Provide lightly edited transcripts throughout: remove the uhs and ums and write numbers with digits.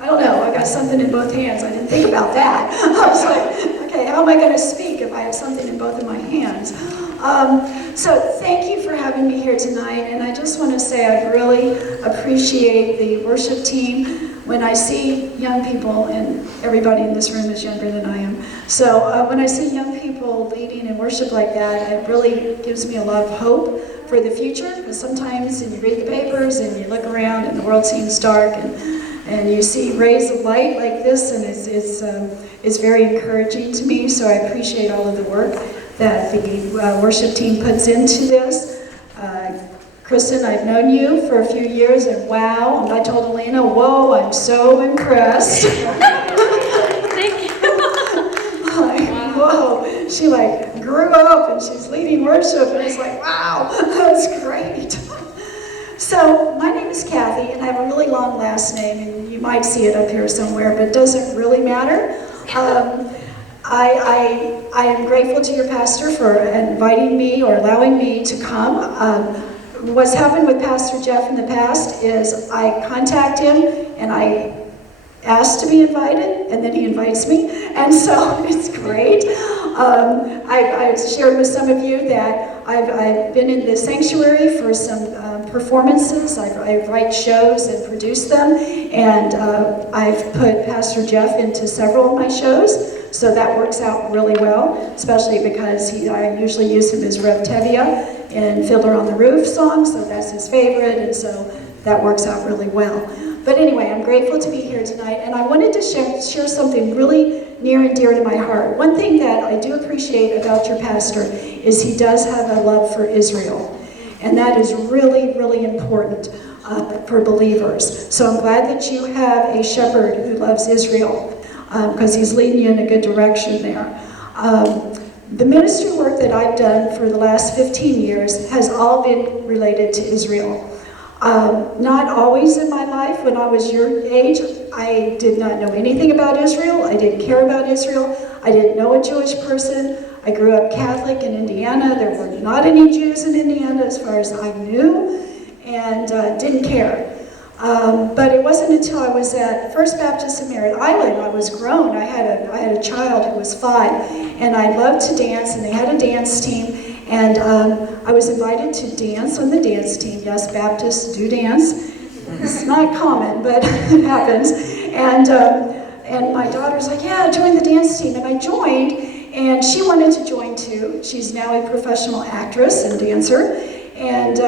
I don't know, I got something in both hands. I didn't think about that. I was like, okay, how am I going to speak if I have something in both of my hands? So thank you for having me here tonight, and I just want to say I really appreciate the worship team. When I see young people, and everybody in this room is younger than I am, so when I see young people leading in worship like that, it really gives me a lot of hope for the future, because sometimes you read the papers and you look around and the world seems dark, and you see rays of light like this, and it's very encouraging to me. So I appreciate all of the work that the worship team puts into this. Kristen, I've known you for a few years, and wow, and I told Elena, whoa, I'm so impressed. Thank you. Like, whoa, she like grew up and she's leading worship, and it's like, wow, that's great. So my name is Kathy, and I have a really long last name, and you might see it up here somewhere, but it doesn't really matter. I am grateful to your pastor for inviting me or allowing me to come. What's happened with Pastor Jeff in the past is I contact him and I ask to be invited, and then he invites me, and so it's great. I've shared with some of you that I've been in the sanctuary for some performances. I write shows and produce them, and I've put Pastor Jeff into several of my shows, so that works out really well, especially because I usually use him as Rev Tevye in Fiddler on the Roof song, so that's his favorite, and so that works out really well. But anyway, I'm grateful to be here tonight, and I wanted to share something really near and dear to my heart. One thing that I do appreciate about your pastor is he does have a love for Israel, and that is really, really important for believers. So I'm glad that you have a shepherd who loves Israel, because he's leading you in a good direction there. The ministry work that I've done for the last 15 years has all been related to Israel. Not always in my life. When I was your age, I did not know anything about Israel. I didn't care about Israel. I didn't know a Jewish person. I grew up Catholic in Indiana. There were not any Jews in Indiana as far as I knew, and didn't care. But it wasn't until I was at First Baptist in Merritt Island, I was grown. I had a child who was 5, and I loved to dance, and they had a dance team. And I was invited to dance on the dance team. Yes, Baptists do dance. It's not common, but it happens. And my daughter's like, yeah, join the dance team. And I joined, and she wanted to join too. She's now a professional actress and dancer. And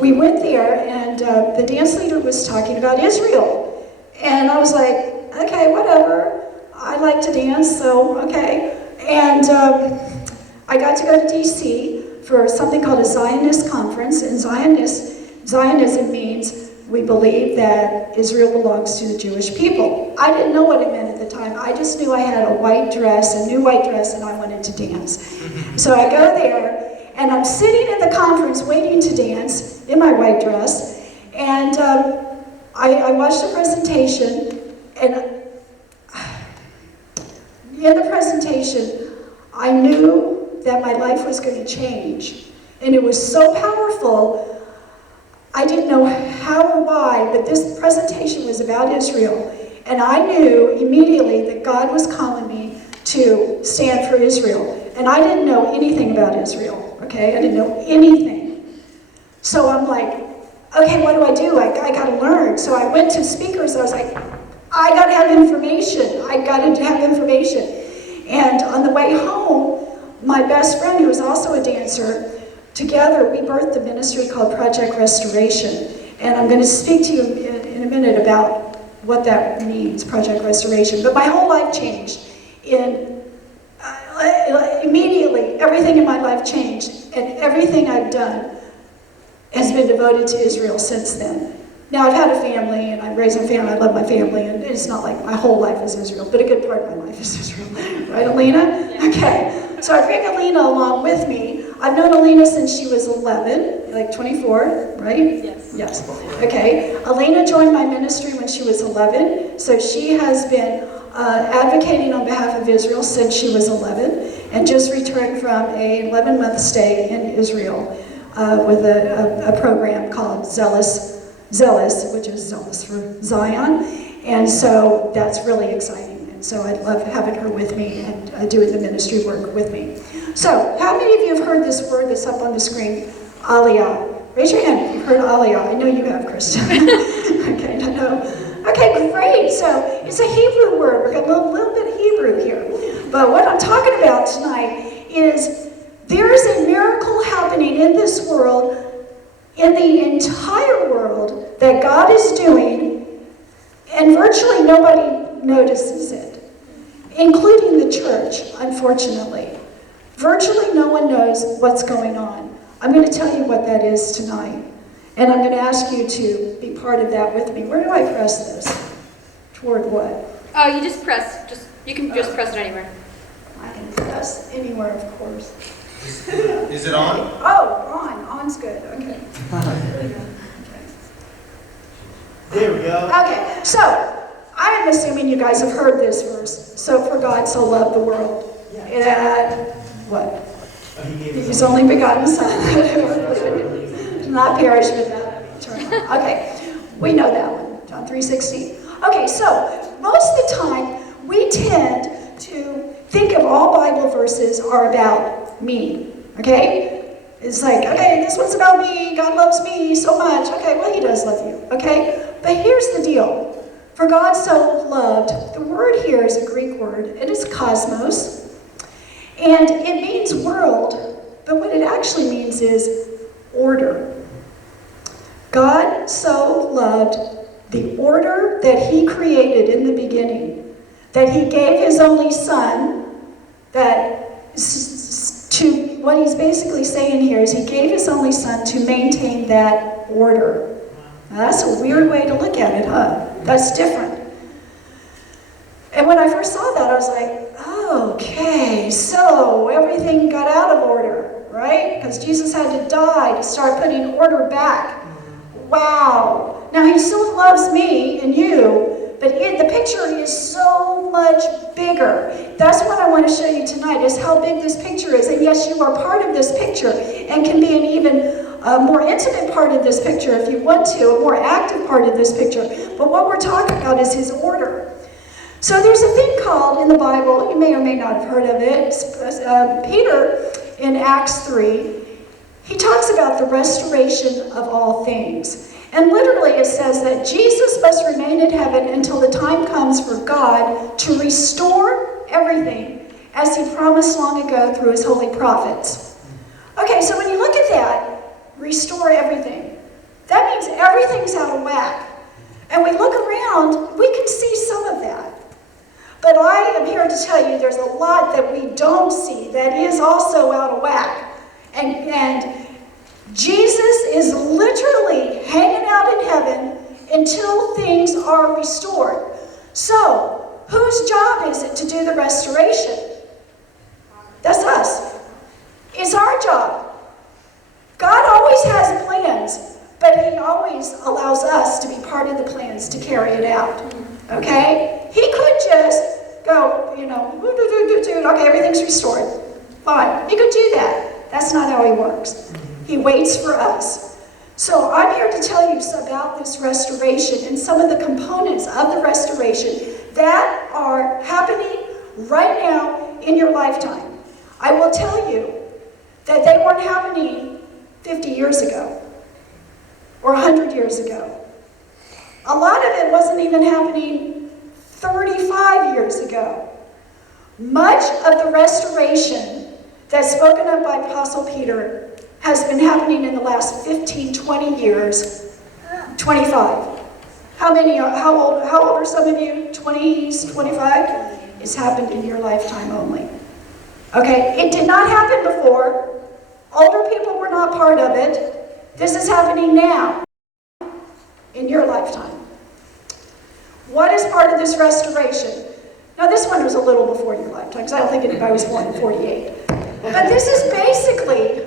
we went there, and the dance leader was talking about Israel. And I was like, okay, whatever. I like to dance, so okay. And I got to go to DC for something called a Zionist conference, and Zionism means we believe that Israel belongs to the Jewish people. I didn't know what it meant at the time. I just knew I had a new white dress, and I wanted to dance. So I go there, and I'm sitting at the conference waiting to dance in my white dress, and I watched the presentation, and in the presentation, I knew that my life was going to change. And it was so powerful, I didn't know how or why, but this presentation was about Israel. And I knew immediately that God was calling me to stand for Israel. And I didn't know anything about Israel, okay? I didn't know anything. So I'm like, okay, what do? I got to learn. So I went to speakers, and I was like, I got to have information. I got to have information. And on the way home, my best friend, who was also a dancer, together we birthed a ministry called Project Restoration. And I'm going to speak to you in a minute about what that means, Project Restoration. But my whole life changed. Immediately, everything in my life changed. And everything I've done has been devoted to Israel since then. Now, I've had a family, and I've raised a family. I love my family, and it's not like my whole life is Israel, but a good part of my life is Israel. Right, Alina? Okay. So I bring Alina along with me. I've known Alina since she was 11, like 24, right? Yes. Yes. Okay. Alina joined my ministry when she was 11, so she has been advocating on behalf of Israel since she was 11, and just returned from a 11-month stay in Israel with a program called Zealous zealous, which is zealous for Zion. And so that's really exciting. And so I love having her with me and doing the ministry work with me. So how many of you have heard this word that's up on the screen? Aliyah. Raise your hand if you've heard Aliyah. I know you have, Kristen. Okay, no. Okay, great. So it's a Hebrew word. We've got a little bit of Hebrew here. But what I'm talking about tonight is there is a miracle happening in this world, in the entire world, that God is doing, and virtually nobody notices it, including the church, unfortunately. Virtually no one knows what's going on. I'm going to tell you what that is tonight. And I'm going to ask you to be part of that with me. Where do I press this? Toward what? Oh, you just press. You can just press it anywhere. I can press anywhere, of course. Is it on? Oh, on. On's good. Okay. There we go. Okay, so I'm assuming you guys have heard this verse. So for God so loved the world. And what? His only begotten Son. Not perish but eternal. Okay, we know that one. John 3:16. Okay, so most of the time we tend to think of all Bible verses are about me. Okay? It's like, okay, this one's about me. God loves me so much. Okay, well, he does love you. Okay? But here's the deal. For God so loved, the word here is a Greek word. It is cosmos. And it means world, but what it actually means is order. God so loved the order that he created in the beginning, that he gave his only son, what he's basically saying here is he gave his only son to maintain that order. Now that's a weird way to look at it, huh? That's different. And when I first saw that, I was like, okay, so everything got out of order, right? Because Jesus had to die to start putting order back. Wow. Now he still loves me and you, but the picture is so much bigger. That's what I want to show you tonight, is how big this picture is. And yes, you are part of this picture and can be an even more intimate part of this picture if you want to, a more active part of this picture. But what we're talking about is his order. So there's a thing called, in the Bible, you may or may not have heard of it, Peter in Acts 3, he talks about the restoration of all things. And literally it says that Jesus must remain in heaven until the time comes for God to restore everything as he promised long ago through his holy prophets. Okay, so when you look at that, restore everything, that means everything's out of whack. And we look around, we can see some of that. But I am here to tell you there's a lot that we don't see that is also out of whack. And Jesus is literally hanging out in heaven until things are restored. So, whose job is it to do the restoration? That's us. It's our job. God always has plans, but he always allows us to be part of the plans to carry it out. Okay? He could just go, okay, everything's restored. Fine. He could do that. That's not how he works. He waits for us. So I'm here to tell you about this restoration and some of the components of the restoration that are happening right now in your lifetime. I will tell you that they weren't happening 50 years ago or 100 years ago. A lot of it wasn't even happening 35 years ago. Much of the restoration that's spoken of by Apostle Peter has been happening in the last 15, 20 years, 25. How old are some of you? 20s, 25? It's happened in your lifetime only. Okay, it did not happen before. Older people were not part of it. This is happening now, in your lifetime. What is part of this restoration? Now this one was a little before your lifetime, because I don't think anybody was born in 48. But this is basically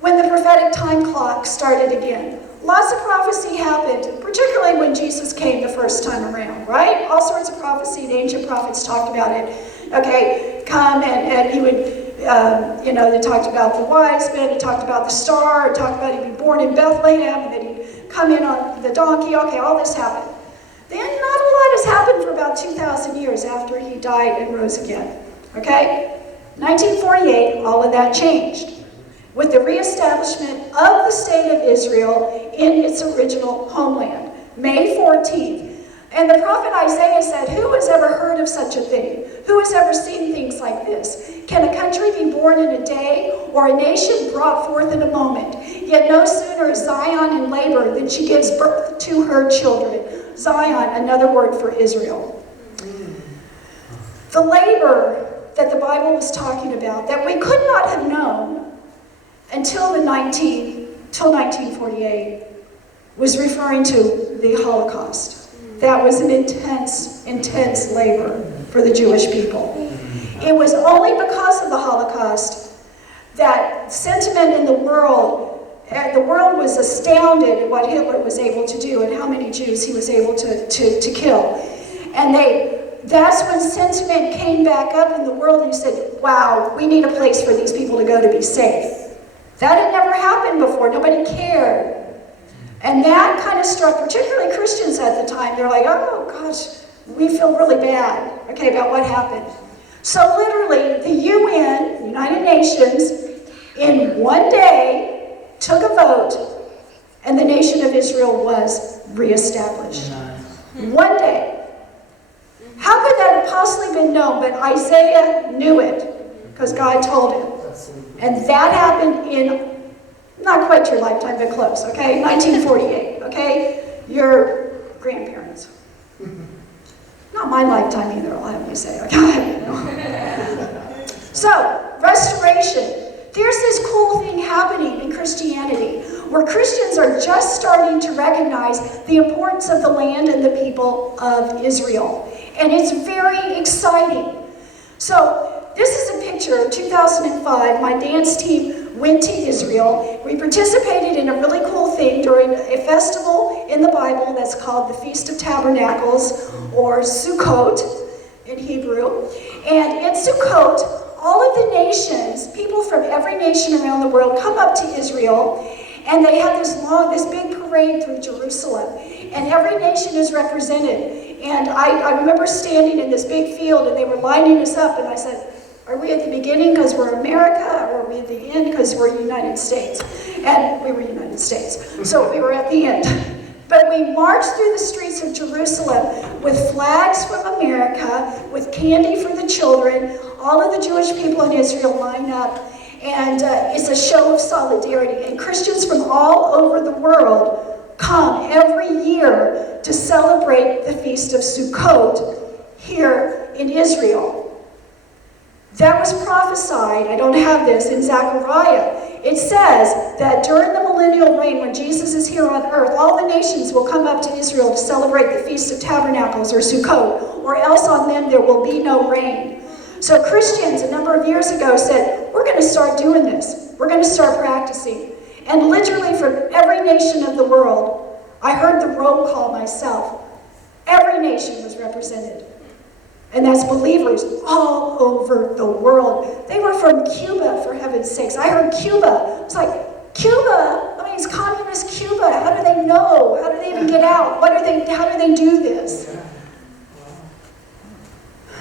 when the prophetic time clock started again. Lots of prophecy happened, particularly when Jesus came the first time around, right? All sorts of prophecy, the ancient prophets talked about it. Okay, come and he would, they talked about the wise men, he talked about the star, he talked about he'd be born in Bethlehem, and that he'd come in on the donkey. Okay, all this happened. Then not a lot has happened for about 2,000 years after he died and rose again. Okay? 1948, all of that changed with the reestablishment of the state of Israel in its original homeland, May 14th. And the prophet Isaiah said, who has ever heard of such a thing? Who has ever seen things like this? Can a country be born in a day, or a nation brought forth in a moment? Yet no sooner is Zion in labor than she gives birth to her children. Zion, another word for Israel. The labor that the Bible was talking about, that we could not have known until 1948, was referring to the Holocaust. That was an intense, intense labor for the Jewish people. It was only because of the Holocaust that sentiment in the world was astounded at what Hitler was able to do and how many Jews he was able to kill. And that's when sentiment came back up in the world and said, wow, we need a place for these people to go to be safe. That had never happened before. Nobody cared. And that kind of struck particularly Christians at the time. They're like, oh gosh, we feel really bad, okay, about what happened. So literally, the UN, United Nations, in one day took a vote, and the nation of Israel was reestablished. One day. How could that have possibly been known? But Isaiah knew it, because God told him. And that happened in not quite your lifetime, but close, okay? 1948, okay? Your grandparents. Not my lifetime either, I'll have you say, okay? So, restoration. There's this cool thing happening in Christianity where Christians are just starting to recognize the importance of the land and the people of Israel. And it's very exciting. So, this is a picture of 2005. My dance team went to Israel. We participated in a really cool thing during a festival in the Bible that's called the Feast of Tabernacles, or Sukkot in Hebrew. And at Sukkot, all of the nations, people from every nation around the world come up to Israel, and they have this big parade through Jerusalem. And every nation is represented. And I remember standing in this big field, and they were lining us up, and I said, are we at the beginning because we're America, or are we at the end because we're United States? And we were United States, so we were at the end. But we marched through the streets of Jerusalem with flags from America, with candy for the children. All of the Jewish people in Israel line up, and it's a show of solidarity. And Christians from all over the world come every year to celebrate the Feast of Sukkot here in Israel. That was prophesied, I don't have this, in Zechariah. It says that during the millennial reign, when Jesus is here on earth, all the nations will come up to Israel to celebrate the Feast of Tabernacles, or Sukkot, or else on them there will be no rain. So Christians a number of years ago said, we're going to start doing this. We're going to start practicing. And literally from every nation of the world, I heard the roll call myself. Every nation was represented. And that's believers all over the world. They were from Cuba, for heaven's sakes. I heard Cuba. It's like, Cuba? I mean, it's communist Cuba. How do they know? How do they even get out? How do they do this?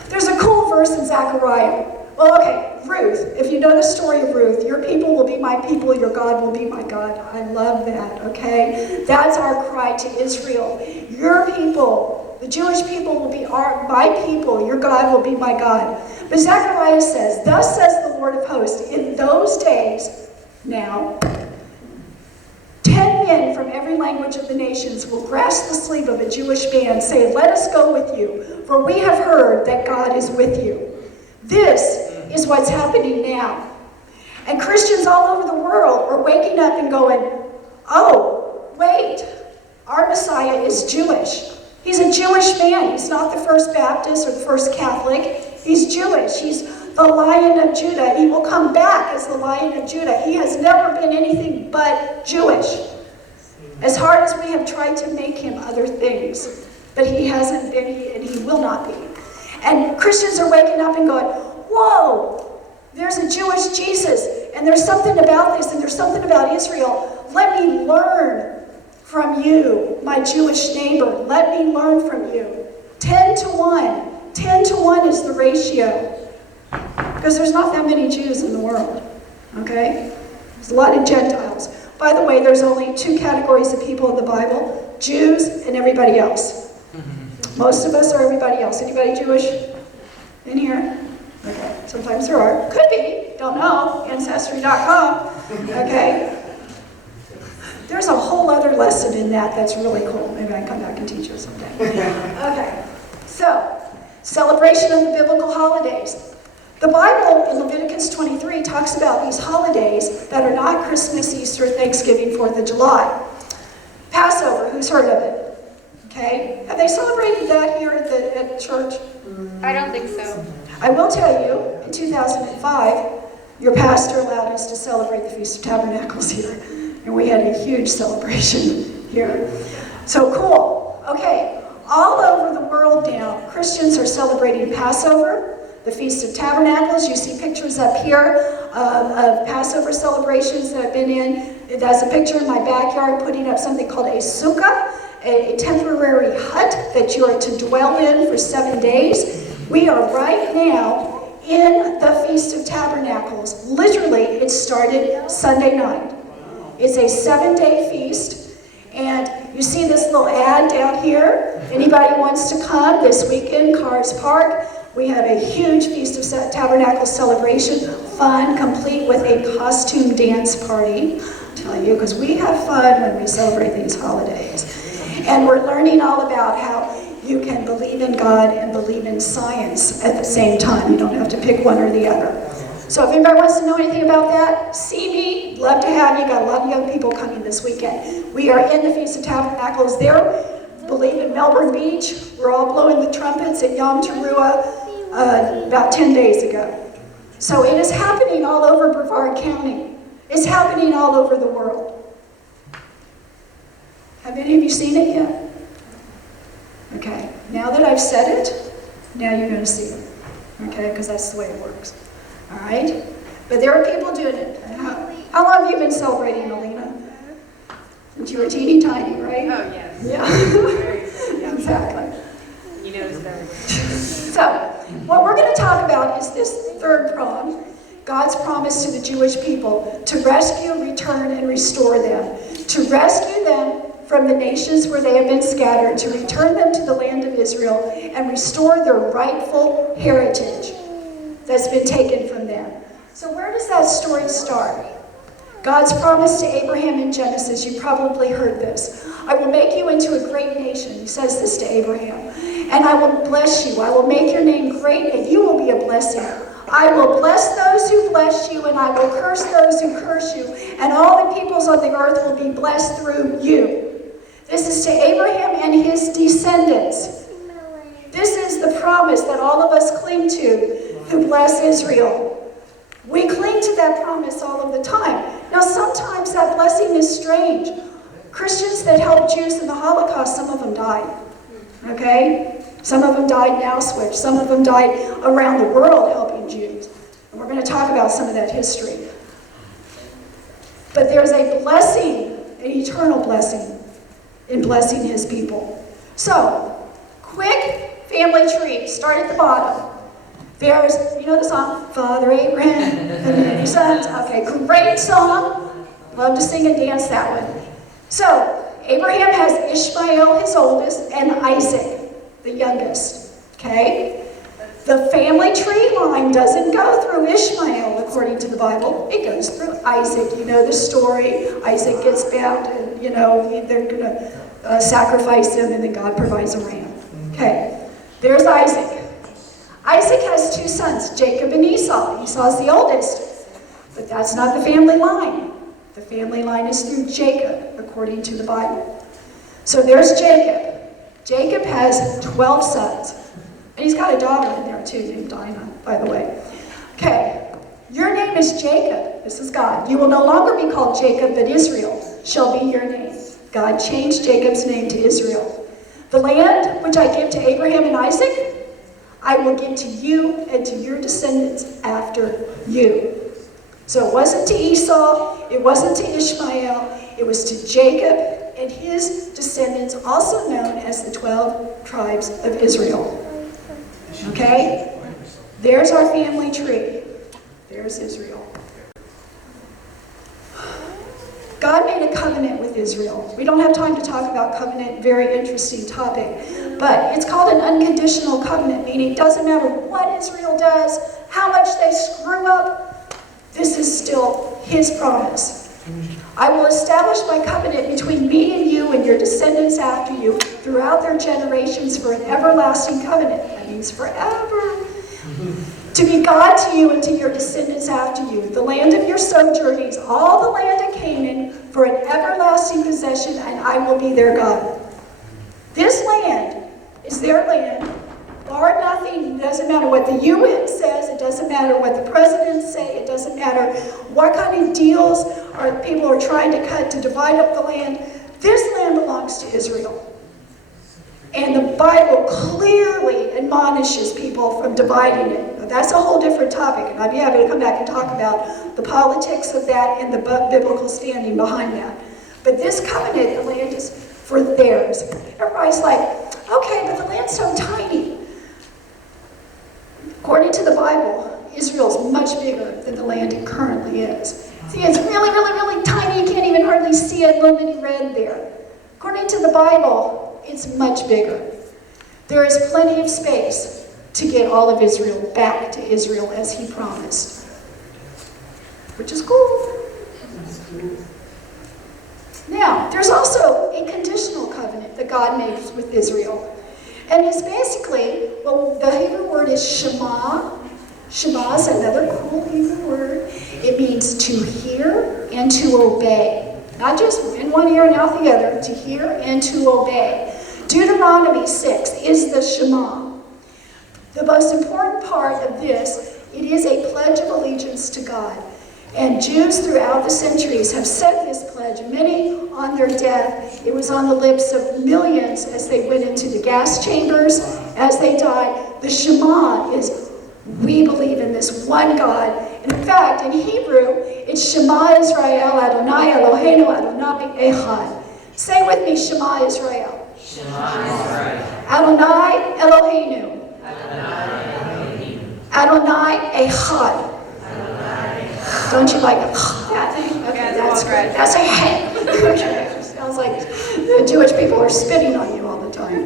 There's a cool verse in Zechariah. Well, okay, Ruth. If you know the story of Ruth, your people will be my people, your God will be my God. I love that, okay? That's our cry to Israel. Your people, the Jewish people, will be my people, your God will be my God. But Zechariah says, thus says the Lord of hosts, in those days, now, 10 men from every language of the nations will grasp the sleeve of a Jewish man, say, let us go with you, for we have heard that God is with you. This is what's happening now. And Christians all over the world are waking up and going, oh, wait, our Messiah is Jewish. He's a Jewish man. He's not the first Baptist or the first Catholic. He's Jewish. He's the Lion of Judah. He will come back as the Lion of Judah. He has never been anything but Jewish. As hard as we have tried to make him other things, but he hasn't been, and he will not be. And Christians are waking up and going, whoa, there's a Jewish Jesus, and there's something about this, and there's something about Israel. Let me learn from you, my Jewish neighbor. Let me learn from you. 10 to 1. 10 to 1 is the ratio. Because there's not that many Jews in the world. Okay? There's a lot of Gentiles. By the way, there's only 2 categories of people in the Bible: Jews and everybody else. Most of us are everybody else. Anybody Jewish in here? Okay. Sometimes there are. Could be. Don't know. Ancestry.com. Okay. There's a whole other lesson in that that's really cool. Maybe I can come back and teach you someday. Okay. So, celebration of the biblical holidays. The Bible in Leviticus 23 talks about these holidays that are not Christmas, Easter, Thanksgiving, 4th of July. Passover, who's heard of it? Okay. Have they celebrated that here at church? I don't think so. I will tell you, in 2005, your pastor allowed us to celebrate the Feast of Tabernacles here. And we had a huge celebration here. So cool. Okay. All over the world now, Christians are celebrating Passover, the Feast of Tabernacles. You see pictures up here of Passover celebrations that I've been in. There's a picture in my backyard putting up something called a sukkah, a temporary hut that you are to dwell in for 7 days. We are right now in the Feast of Tabernacles. Literally, it started Sunday night. It's a 7-day feast. And you see this little ad down here. Anybody wants to come this weekend, Cars Park. We have a huge Feast of Tabernacles celebration, fun, complete with a costume dance party. I'll tell you, because we have fun when we celebrate these holidays. And we're learning all about how you can believe in God and believe in science at the same time. You don't have to pick one or the other. So if anybody wants to know anything about that, see me. Love to have you. Got a lot of young people coming this weekend. We are in the Feast of Tabernacles there. Believe in Melbourne Beach. We're all blowing the trumpets at Yom Teruah about 10 days ago. So it is happening all over Brevard County. It's happening all over the world. Have any of you seen it yet? Okay. Now that I've said it, now you're going to see it. Okay? Because that's the way it works. All right? But there are people doing it. How long have you been celebrating, Alina? Since you were teeny tiny, right? Oh, yes. Yeah. Exactly. You know it's better. So, what we're going to talk about is this third prong, God's promise to the Jewish people to rescue, return, and restore them. To rescue them from the nations where they have been scattered, to return them to the land of Israel, and restore their rightful heritage that's been taken from them. So where does that story start? God's promise to Abraham in Genesis, you probably heard this. I will make you into a great nation. He says this to Abraham. And I will bless you. I will make your name great, and you will be a blessing. I will bless those who bless you, and I will curse those who curse you. And all the peoples on the earth will be blessed through you. This is to Abraham and his descendants. This is the promise that all of us cling to who bless Israel. We cling to that promise all of the time. Now, sometimes that blessing is strange. Christians that helped Jews in the Holocaust, some of them died. Okay? Some of them died in Auschwitz. Some of them died around the world helping Jews. And we're going to talk about some of that history. But there's a blessing, an eternal blessing, in blessing his people. So, quick family tree. Start at the bottom. There's, you know the song, Father Abraham and many sons? Okay, great song. Love to sing and dance that one. So, Abraham has Ishmael, his oldest, and Isaac, the youngest. Okay? The family tree line doesn't go through Ishmael, according to the Bible. It goes through Isaac. You know the story. Isaac gets bound, and, they're going to sacrifice him, and then God provides a ram. Okay, there's Isaac. Isaac has 2 sons, Jacob and Esau. Esau's the oldest, but that's not the family line. The family line is through Jacob, according to the Bible. So there's Jacob. Jacob has 12 sons, and he's got a daughter in there too, named Dinah, by the way. Okay, your name is Jacob. This is God. You will no longer be called Jacob, but Israel shall be your name. God changed Jacob's name to Israel. The land which I give to Abraham and Isaac, I will give to you and to your descendants after you. So it wasn't to Esau, it wasn't to Ishmael, it was to Jacob and his descendants, also known as the 12 tribes of Israel. Okay? There's our family tree. There's Israel. God made a covenant with Israel. We don't have time to talk about covenant, very interesting topic. But it's called an unconditional covenant, meaning it doesn't matter what Israel does, how much they screw up, this is still his promise. I will establish my covenant between me and you and your descendants after you throughout their generations for an everlasting covenant. That means forever. To be God to you and to your descendants after you, the land of your sojournings, all the land of Canaan, for an everlasting possession, and I will be their God. This land is their land, bar nothing. It doesn't matter what the UN says, it doesn't matter what the presidents say, it doesn't matter what kind of deals people are trying to cut to divide up the land. This land belongs to Israel. And the Bible clearly admonishes people from dividing it. Now, that's a whole different topic, and I'd be happy to come back and talk about the politics of that and the biblical standing behind that. But this covenant, the land is for theirs. Everybody's like, okay, but the land's so tiny. According to the Bible, Israel's much bigger than the land it currently is. See, it's really, really, really tiny. You can't even hardly see a little bitty red there. According to the Bible, it's much bigger. There is plenty of space to get all of Israel back to Israel as he promised. Which is cool. Now, there's also a conditional covenant that God made with Israel. And it's basically, well, the Hebrew word is Shema. Shema is another cool Hebrew word. It means to hear and to obey. Not just in one ear and out the other, to hear and to obey. Deuteronomy 6 is the Shema. The most important part of this, it is a pledge of allegiance to God. And Jews throughout the centuries have said this pledge. Many on their death, it was on the lips of millions as they went into the gas chambers, as they died. The Shema is, we believe in this one God. And in fact, in Hebrew, it's Shema Israel, Adonai Eloheinu, Adonai Echad. Say with me, Shema Israel. Shema Israel. Adonai Eloheinu. Adonai Echad. Don't you like that thing? Okay, that's great. That's a head. Okay, sounds like the Jewish people are spitting on you all the time.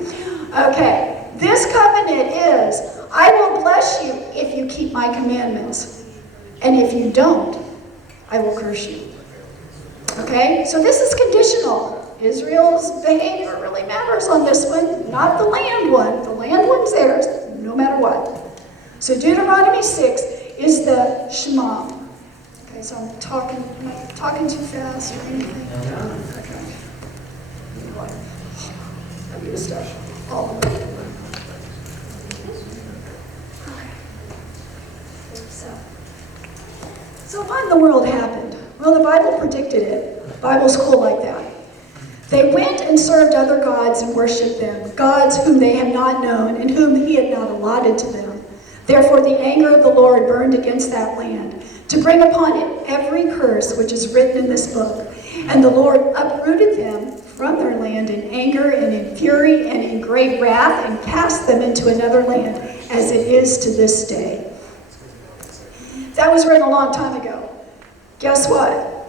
Okay, this covenant is, I will bless you if you keep my commandments. And if you don't, I will curse you. Okay, so this is conditional. Israel's behavior really matters on this one, not the land one. The land one's theirs, no matter what. So Deuteronomy 6 is the Shema. Okay, so am I talking too fast or anything? Okay. I need to start all the way. Okay. So what in the world happened? Well, the Bible predicted it. The Bible's cool like that. They went and served other gods and worshipped them, gods whom they had not known and whom he had not allotted to them. Therefore the anger of the Lord burned against that land, to bring upon it every curse which is written in this book. And the Lord uprooted them from their land in anger and in fury and in great wrath, and cast them into another land, as it is to this day. That was written a long time ago. Guess what?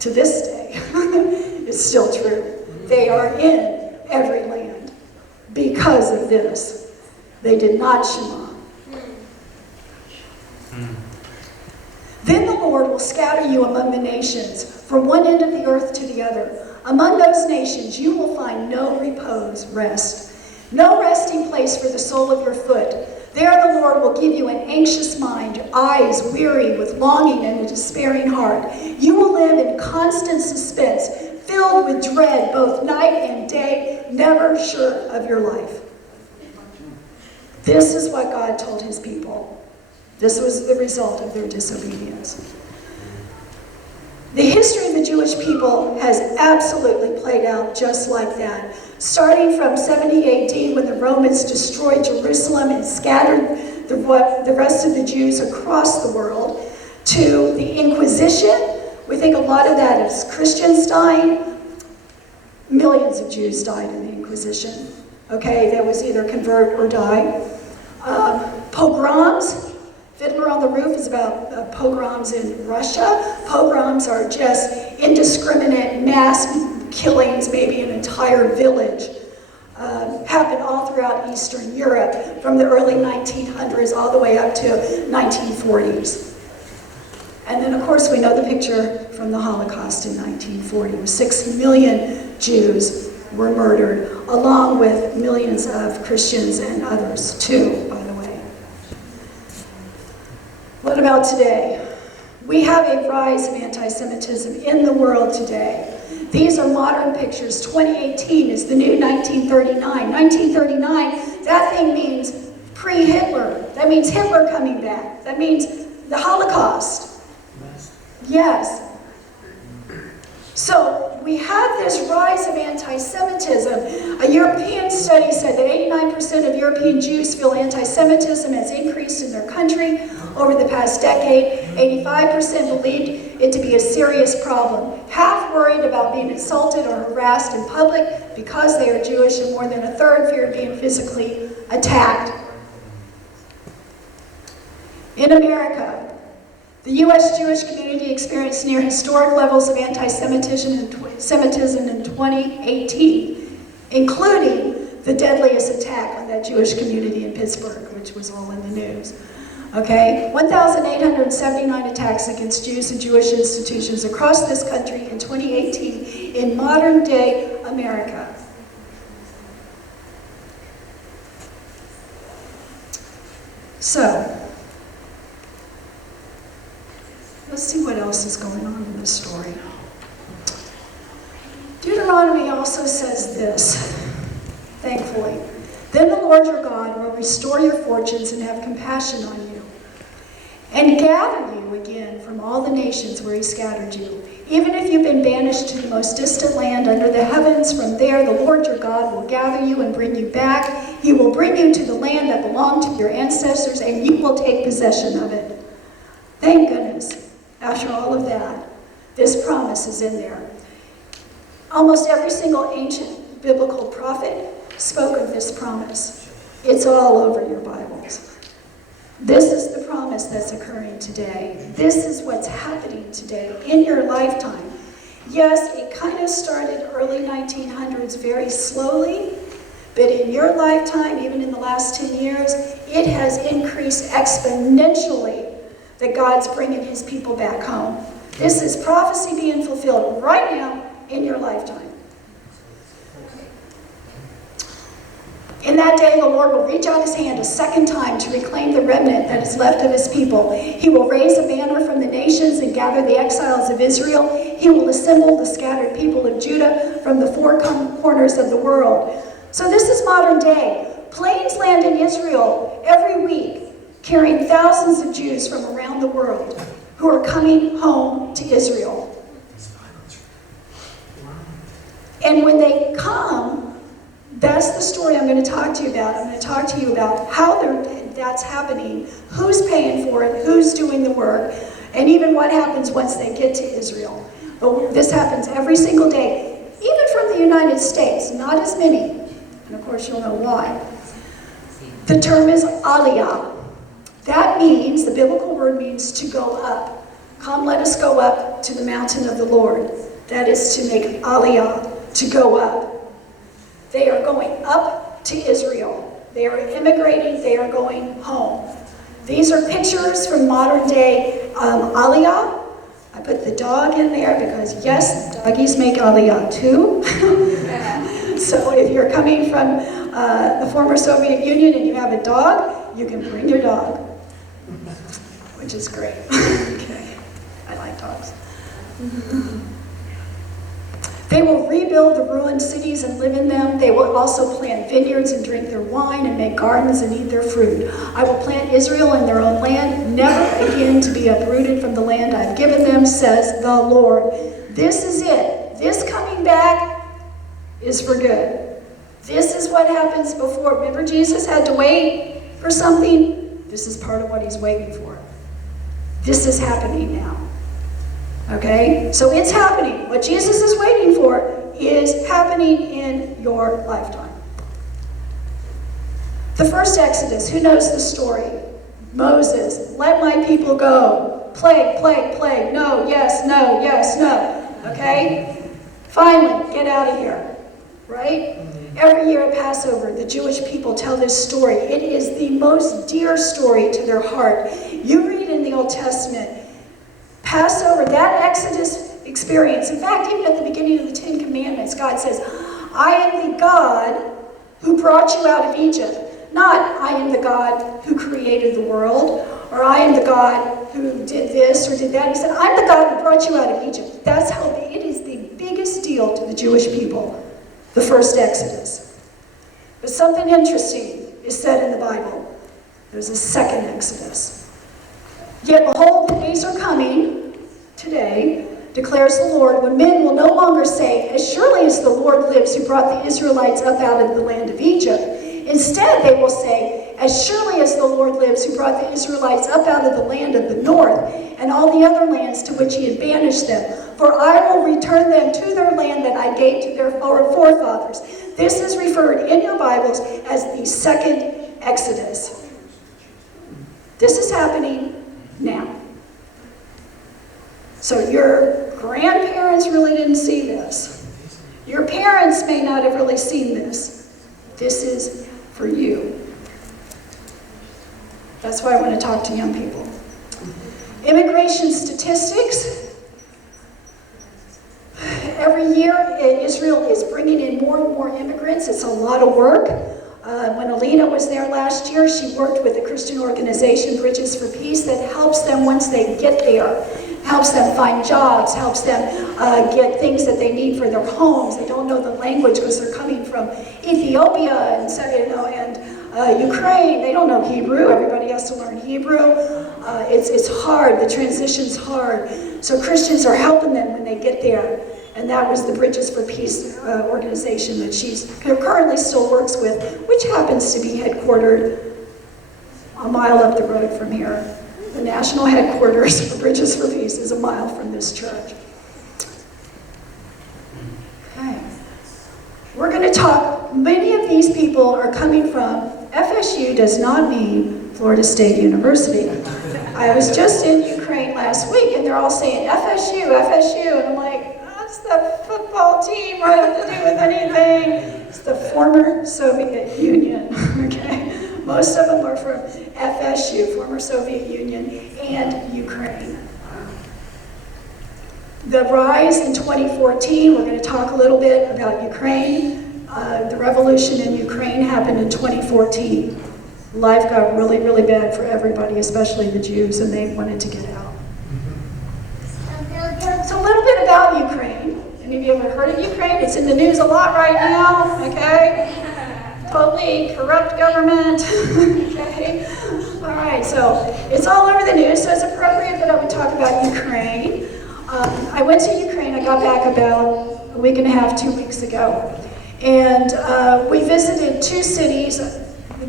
To this day, it's still true. They are in every land because of this. They did not Shema. Then the Lord will scatter you among the nations, from one end of the earth to the other. Among those nations you will find no repose, rest, no resting place for the sole of your foot. There the Lord will give you an anxious mind, eyes weary with longing and a despairing heart. You will live in constant suspense, filled with dread both night and day, never sure of your life. This is what God told his people. This was the result of their disobedience. The history of the Jewish people has absolutely played out just like that. Starting from 70 AD, when the Romans destroyed Jerusalem and scattered the rest of the Jews across the world, to the Inquisition. We think a lot of that is Christians dying. Millions of Jews died in the Inquisition. Okay, that was either convert or die. Pogroms. Fiddler on the Roof is about pogroms in Russia. Pogroms are just indiscriminate mass killings, maybe an entire village. Happened all throughout Eastern Europe from the early 1900s all the way up to 1940s. And then, of course, we know the picture from the Holocaust in 1940. 6 million Jews were murdered, along with millions of Christians and others, too, by the way. What about today? We have a rise of anti-Semitism in the world today. These are modern pictures. 2018 is the new 1939. 1939, that thing means pre-Hitler. That means Hitler coming back. That means the Holocaust. Yes. So we have this rise of anti-Semitism. A European study said that 89% of European Jews feel anti-Semitism has increased in their country over the past decade. 85% believed it to be a serious problem. Half worried about being insulted or harassed in public because they are Jewish, and more than a third feared being physically attacked. In America, the U.S. Jewish community experienced near historic levels of anti-Semitism in 2018, including the deadliest attack on that Jewish community in Pittsburgh, which was all in the news. Okay, 1,879 attacks against Jews and Jewish institutions across this country in 2018 in modern-day America. So, let's see what else is going on in this story. Deuteronomy also says this, thankfully. Then the Lord your God will restore your fortunes and have compassion on you, and gather you again from all the nations where he scattered you. Even if you've been banished to the most distant land under the heavens, from there the Lord your God will gather you and bring you back. He will bring you to the land that belonged to your ancestors, and you will take possession of it. Thank goodness. After all of that, this promise is in there. Almost every single ancient biblical prophet spoke of this promise. It's all over your Bibles. This is the promise that's occurring today. This is what's happening today in your lifetime. Yes, it kind of started early 1900s very slowly, but in your lifetime, even in the last 10 years, it has increased exponentially that God's bringing his people back home. This is prophecy being fulfilled right now in your lifetime. In that day, the Lord will reach out his hand a second time to reclaim the remnant that is left of his people. He will raise a banner from the nations and gather the exiles of Israel. He will assemble the scattered people of Judah from the four corners of the world. So this is modern day. Planes land in Israel every week, carrying thousands of Jews from around the world who are coming home to Israel. And when they come, that's the story I'm going to talk to you about. I'm going to talk to you about how that's happening, who's paying for it, who's doing the work, and even what happens once they get to Israel. But this happens every single day, even from the United States, not as many. And of course, you'll know why. The term is aliyah. That means, the biblical word means to go up. Come, let us go up to the mountain of the Lord. That is to make aliyah, to go up. They are going up to Israel. They are immigrating. They are going home. These are pictures from modern day aliyah. I put the dog in there because, yes, doggies make aliyah too. So if you're coming from the former Soviet Union and you have a dog, you can bring your dog, which is great. Okay, I like dogs. They will rebuild the ruined cities and live in them. They will also plant vineyards and drink their wine and make gardens and eat their fruit. I will plant Israel in their own land, never again to be uprooted from the land I've given them, says the Lord. This is it. This coming back is for good. This is what happens before. Remember, Jesus had to wait for something? This is part of what he's waiting for. This is happening now. Okay? So it's happening. What Jesus is waiting for is happening in your lifetime. The first Exodus, who knows the story? Moses, let my people go. Plague, plague, plague. No, yes, no, yes, no. Okay? Finally, get out of here. Right? Every year at Passover, the Jewish people tell this story. It is the most dear story to their heart. You read in the Old Testament, Passover, that Exodus experience. In fact, even at the beginning of the Ten Commandments, God says, I am the God who brought you out of Egypt. Not, I am the God who created the world, or I am the God who did this or did that. He said, I'm the God who brought you out of Egypt. That's how it is the biggest deal to the Jewish people, the first Exodus. But something interesting is said in the Bible. There's a second Exodus. Yet behold, the days are coming today, declares the Lord, when men will no longer say, as surely as the Lord lives who brought the Israelites up out of the land of Egypt. Instead, they will say, as surely as the Lord lives who brought the Israelites up out of the land of the north and all the other lands to which he had banished them. For I will return them to their land that I gave to their forefathers. This is referred in your Bibles as the second Exodus. This is happening now. So your grandparents really didn't see this. Your parents may not have really seen this. This is for you. That's why I want to talk to young people. Immigration statistics. Every year, Israel is bringing in more and more immigrants. It's a lot of work. When Alina was there last year, she worked with a Christian organization, Bridges for Peace, that helps them once they get there. Helps them find jobs, helps them get things that they need for their homes. They don't know the language because they're coming from Ethiopia and Ukraine. They don't know Hebrew. Everybody has to learn Hebrew. It's hard. The transition's hard. So Christians are helping them when they get there. And that was the Bridges for Peace organization that she currently still works with, which happens to be headquartered a mile up the road from here. The national headquarters for Bridges for Peace is a mile from this church. Okay. We're going to talk, many of these people are coming from, FSU does not mean Florida State University. I was just in Ukraine last week and they're all saying FSU, FSU, and I'm like, that's the football team, what does it do with anything? It's the former Soviet Union, okay? Most of them are from FSU, former Soviet Union, and Ukraine. The rise in 2014, we're going to talk a little bit about Ukraine. The revolution in Ukraine happened in 2014. Life got really, really bad for everybody, especially the Jews, and they wanted to get out. So a little bit about Ukraine. Any of you ever heard of Ukraine? It's in the news a lot right now, okay? Totally corrupt government, okay? All right, so it's all over the news, so it's appropriate that I would talk about Ukraine. I went to Ukraine, I got back about a week and a half, 2 weeks ago. And we visited two cities,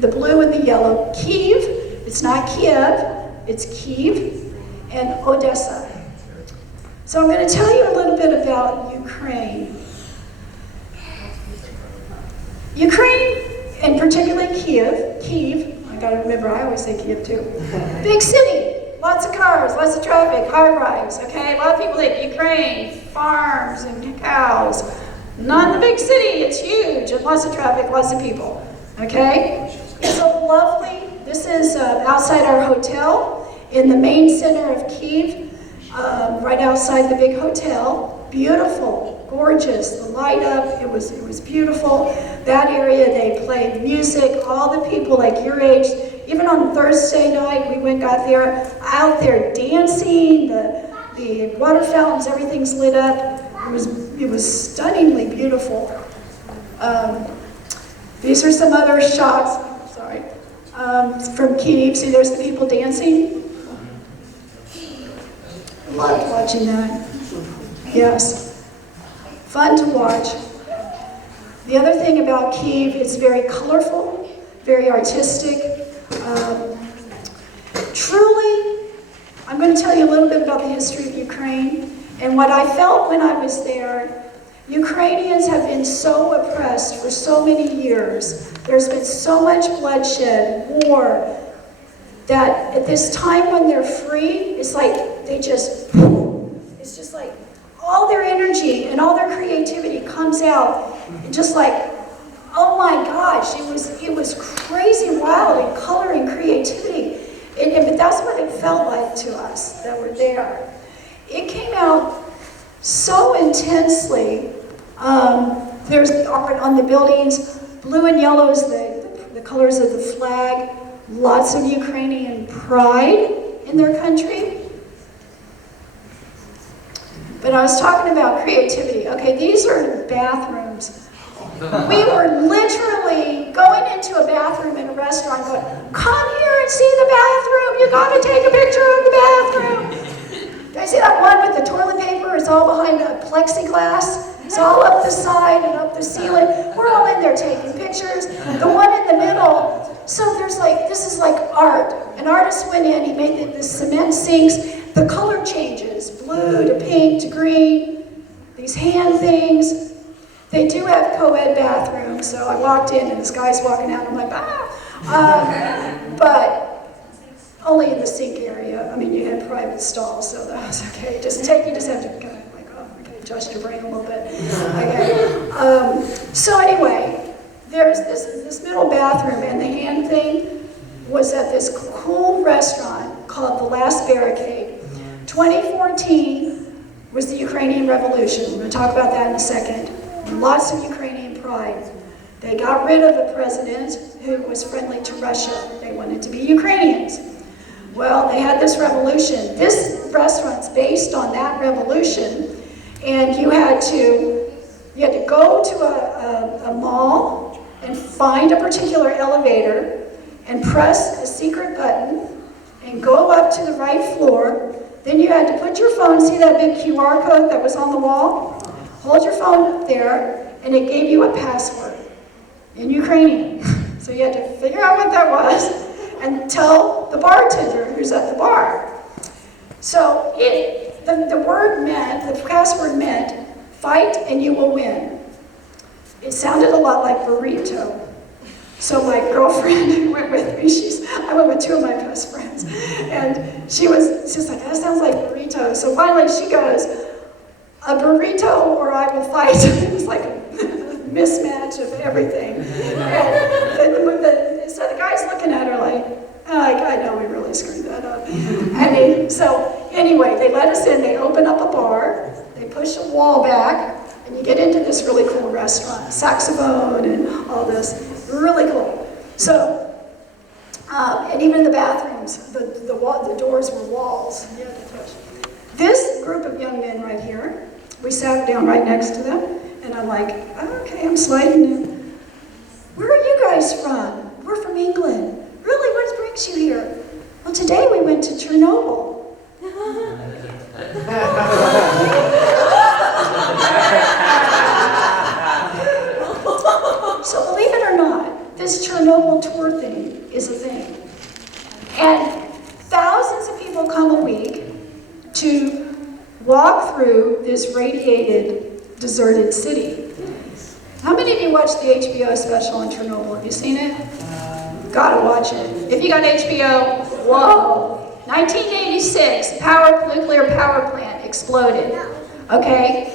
the blue and the yellow. Kyiv, it's not Kiev, it's Kyiv, and Odessa. So I'm going to tell you a little bit about Ukraine. Ukraine, and particularly Kyiv, I gotta remember, I always say Kyiv too. Big city, lots of cars, lots of traffic, high rise, okay? A lot of people think Ukraine, farms and cows. Not in the big city, it's huge, and lots of traffic, lots of people, okay? It's a lovely, this is outside our hotel, in the main center of Kyiv, right outside the big hotel. Beautiful, gorgeous, the light up, it was beautiful. That area, they played music, all the people like your age, even on Thursday night, got there, out there dancing, the water fountains, everything's lit up. It was stunningly beautiful. These are some other shots, sorry, from Kyiv. See, there's the people dancing. Loved watching that. Yes. Fun to watch. The other thing about Kyiv, it's very colorful, very artistic. Truly, I'm going to tell you a little bit about the history of Ukraine and what I felt when I was there. Ukrainians have been so oppressed for so many years. There's been so much bloodshed, war, that at this time when they're free, it's like it's just like all their energy and all their creativity comes out, and just like, oh my gosh, it was crazy wild in color and creativity. But that's what it felt like to us that were there. It came out so intensely. There's the art on the buildings. Blue and yellow is the colors of the flag. Lots of Ukrainian pride in their country. But I was talking about creativity. Okay, these are bathrooms. We were literally going into a bathroom in a restaurant going, come here and see the bathroom. You gotta take a picture of the bathroom. You see that one with the toilet paper? It's all behind a plexiglass. It's all up the side and up the ceiling. We're all in there taking pictures. The one in the middle. So there's like, this is like art. An artist went in, he made the cement sinks. The color changes, blue to pink to green. These hand things. They do have co-ed bathrooms, so I walked in and this guy's walking out, and I'm like, but only in the sink area. I mean, you had private stalls, so that was okay. You just have to kind of like, adjust your brain a little bit. Okay. So anyway, there's this middle bathroom, and the hand thing was at this cool restaurant called The Last Barricade. 2014 was the Ukrainian Revolution. We're going to talk about that in a second. Lots of Ukrainian pride. They got rid of a president who was friendly to Russia. They wanted to be Ukrainians. Well, they had this revolution. This restaurant's based on that revolution, and you had to go to a mall and find a particular elevator and press a secret button and go up to the right floor. Then you had to put your phone, see that big QR code that was on the wall? Hold your phone up there, and it gave you a password in Ukrainian. So you had to figure out what that was and tell the bartender who's at the bar. So the password meant, fight and you will win. It sounded a lot like burrito. So my girlfriend who went with me, I went with two of my best friends, and she's like, that sounds like burrito. So finally she goes, a burrito or I will fight. It was like a mismatch of everything. And so the guy's looking at her like, I know we really screwed that up. So anyway, they let us in, they open up a bar, they push a wall back, and you get into this really cool restaurant, saxophone and all this, really cool. So, and even in the bathrooms, the doors were walls. You had to push. This group of young men right here, we sat down right next to them, and I'm like, okay, I'm sliding in. Where are you guys from? We're from England. Really, what brings you here? Well, today we went to Chernobyl. So believe it or not, this Chernobyl tour thing is a thing. And thousands of people come a week to walk through this radiated, deserted city. How many of you watched the HBO special on Chernobyl? Have you seen it? Gotta watch it. If you got HBO, whoa. 1986, nuclear power plant exploded. Okay?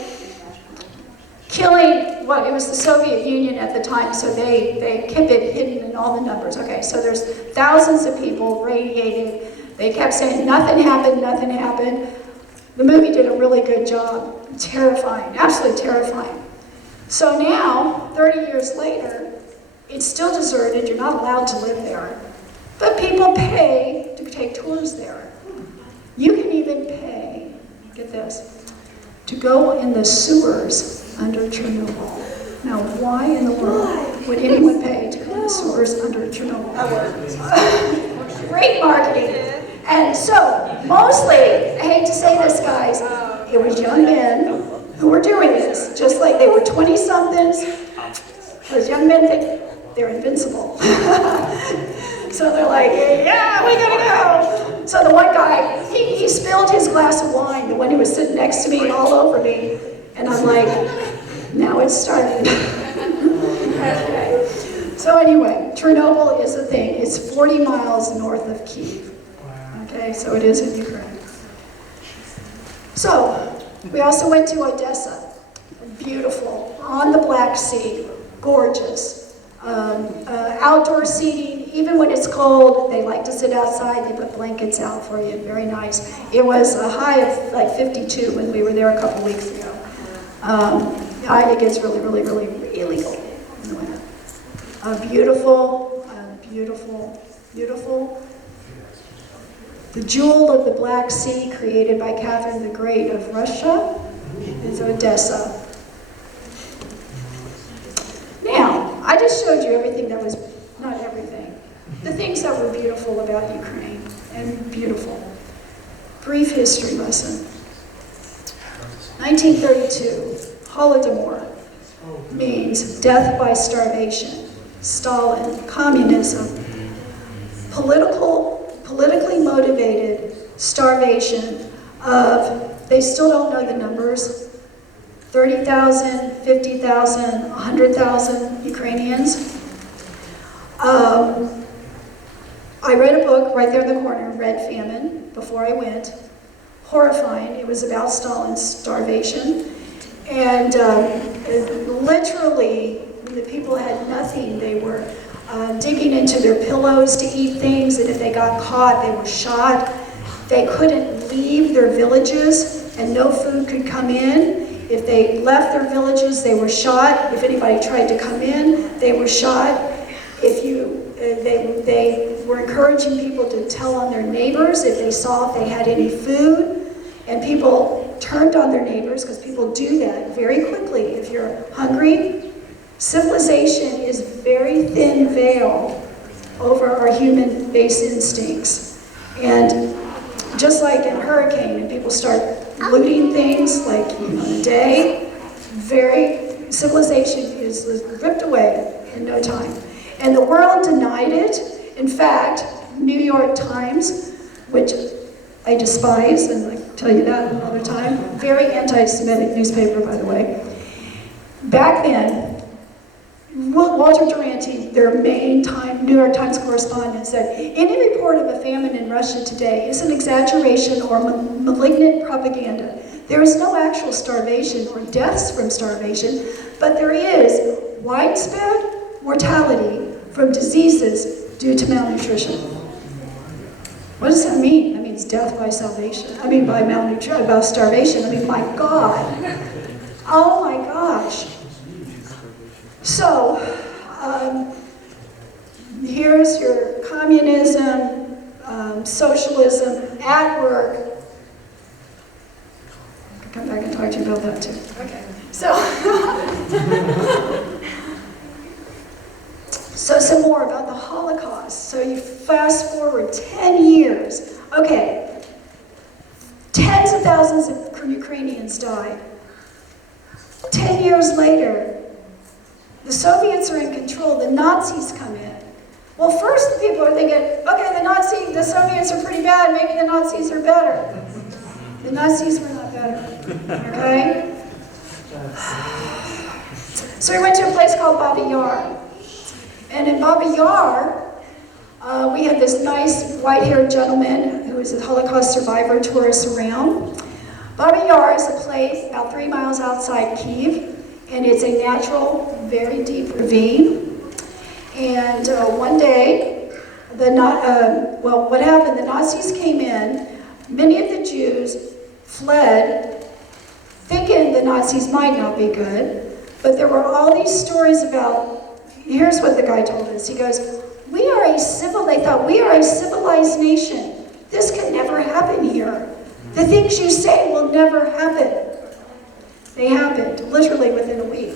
Killing, it was the Soviet Union at the time, so they kept it hidden in all the numbers. Okay, so there's thousands of people radiated. They kept saying, nothing happened, nothing happened. The movie did a really good job. Terrifying, absolutely terrifying. So now, 30 years later, it's still deserted. You're not allowed to live there. But people pay to take tours there. You can even pay, get this, to go in the sewers under Chernobyl. Now, why in the world would anyone pay to go in the sewers under Chernobyl? Great marketing. And so, mostly, I hate to say this, guys, it was young men who were doing this, just like they were 20-somethings. Those young men think they're invincible. So they're like, yeah, we gotta go. So the one guy, he spilled his glass of wine, the one who was sitting next to me, all over me. And I'm like, it started. Okay. So anyway, Chernobyl is a thing. It's 40 miles north of Kyiv. Okay, so it is in Ukraine. So, we also went to Odessa. Beautiful, on the Black Sea, gorgeous. Outdoor seating, even when it's cold, they like to sit outside, they put blankets out for you, very nice. It was a high of like 52 when we were there a couple weeks ago. I think it's really, really, really illegal in the winter. Beautiful, beautiful, beautiful. The jewel of the Black Sea, created by Catherine the Great of Russia, is Odessa. Now, I just showed you everything that was, not everything, the things that were beautiful about Ukraine, and beautiful. Brief history lesson. 1932, Holodomor means death by starvation. Stalin, communism, politically motivated starvation of, they still don't know the numbers, 30,000, 50,000, 100,000 Ukrainians. I read a book right there in the corner, Red Famine, before I went. Horrifying. It was about Stalin's starvation. And literally, when the people had nothing, they were digging into their pillows to eat things, and if they got caught, they were shot. They couldn't leave their villages, and no food could come in. If they left their villages, they were shot. If anybody tried to come in, they were shot. They were encouraging people to tell on their neighbors if they had any food. And people turned on their neighbors, because people do that very quickly. If you're hungry, civilization is very thin veil over our human base instincts. And just like in a hurricane, and people start looting things like in a day, civilization is ripped away in no time. And the world denied it. In fact, New York Times, which I despise, and I tell you that another time, very anti-Semitic newspaper, by the way. Back then, Walter Duranty, their main New York Times correspondent, said, any report of a famine in Russia today is an exaggeration or malignant propaganda. There is no actual starvation or deaths from starvation, but there is widespread mortality from diseases due to malnutrition. What does that mean? That means death by starvation. By malnutrition, about starvation. My God. Oh my gosh. So, here's your communism, socialism at work. I'll come back and talk to you about that too. Okay. So some more about the Holocaust. So you fast forward 10 years. Okay. Tens of thousands of Ukrainians died. 10 years later, the Soviets are in control, the Nazis come in. Well, first the people are thinking, okay, the Soviets are pretty bad, maybe the Nazis are better. The Nazis were not better, okay? So we went to a place called Babi Yar. And in Babi Yar, we had this nice white-haired gentleman who was a Holocaust survivor, tour us around. Babi Yar is a place about 3 miles outside Kyiv, and it's a natural, very deep ravine. And one day, what happened, the Nazis came in, many of the Jews fled, thinking the Nazis might not be good, but there were all these stories about, here's what the guy told us. He goes, they thought, we are a civilized nation. This could never happen here. The things you say will never happen. They happened, literally within a week.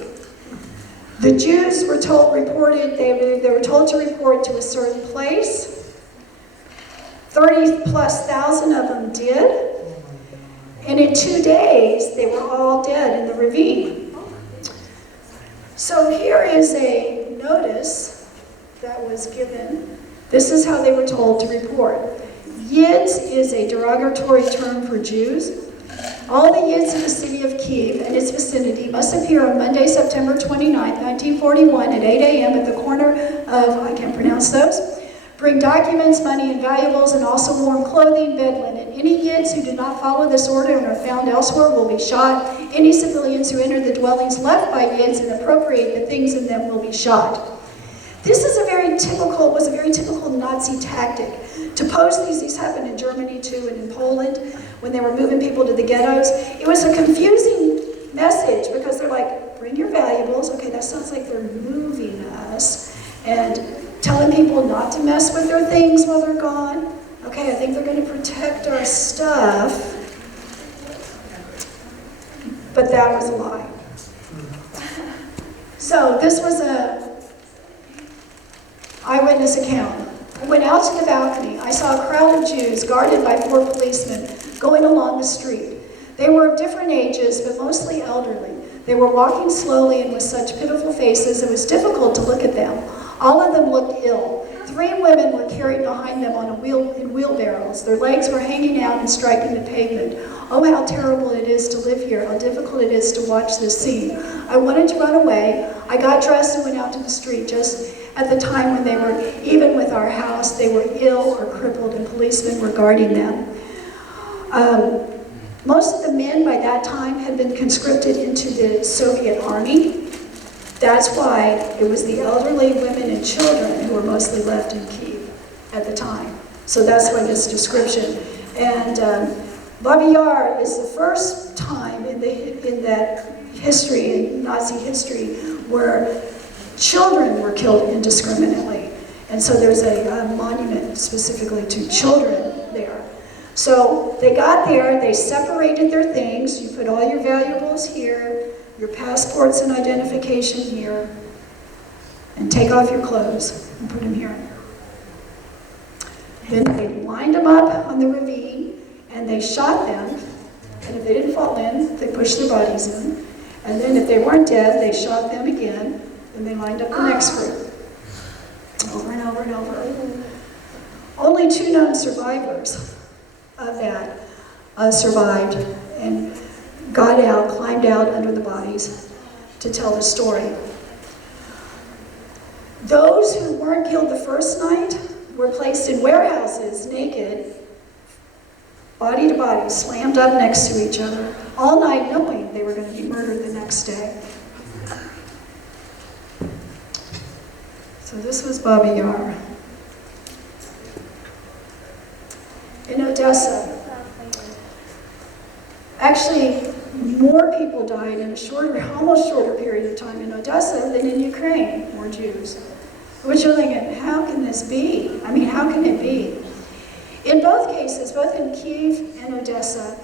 The Jews were reported, they were told to report to a certain place. 30,000+ of them did. And in 2 days, they were all dead in the ravine. So here is a notice that was given. This is how they were told to report. Yids is a derogatory term for Jews. All the youths in the city of Kiev and its vicinity must appear on Monday, September 29, 1941 at 8 a.m. at the corner of, I can't pronounce those. Bring documents, money, and valuables, and also warm clothing, bed linen. Any kids who do not follow this order and are found elsewhere will be shot. Any civilians who enter the dwellings left by Yids and appropriate the things in them will be shot. This is was a very typical Nazi tactic. To pose these happened in Germany too, and in Poland, when they were moving people to the ghettos. It was a confusing message because they're like, bring your valuables. Okay, that sounds like they're moving us. And telling people not to mess with their things while they're gone. Okay, I think they're going to protect our stuff. But that was a lie. So this was a eyewitness account. I went out to the balcony. I saw a crowd of Jews guarded by 4 policemen going along the street. They were of different ages, but mostly elderly. They were walking slowly and with such pitiful faces, it was difficult to look at them. All of them looked ill. 3 women were carried behind them in wheelbarrows. Their legs were hanging out and striking the pavement. Oh, how terrible it is to live here, how difficult it is to watch this scene. I wanted to run away. I got dressed and went out to the street just at the time when they were, even with our house, they were ill or crippled and policemen were guarding them. Most of the men by that time had been conscripted into the Soviet army. That's why it was the elderly, women, and children who were mostly left in Kiev at the time. So that's why this description. And Babi Yar is the first time in that history, in Nazi history, where children were killed indiscriminately. And so there's a monument specifically to children there. So they got there, they separated their things. You put all your valuables here, your passports and identification here, and take off your clothes and put them here. Then they lined them up on the ravine and they shot them. And if they didn't fall in, they pushed their bodies in. And then if they weren't dead, they shot them again. And they lined up the next group. Over and over and over. Only 2 known survivors of that survived and got out, climbed out under the bodies to tell the story. Those who weren't killed the first night were placed in warehouses naked, body to body, slammed up next to each other, all night knowing they were going to be murdered the next day. So this was Babi Yar. In Odessa, actually, more people died in a almost shorter period of time in Odessa than in Ukraine, more Jews. Which you're thinking, how can this be? I mean, how can it be? In both cases, both in Kiev and Odessa,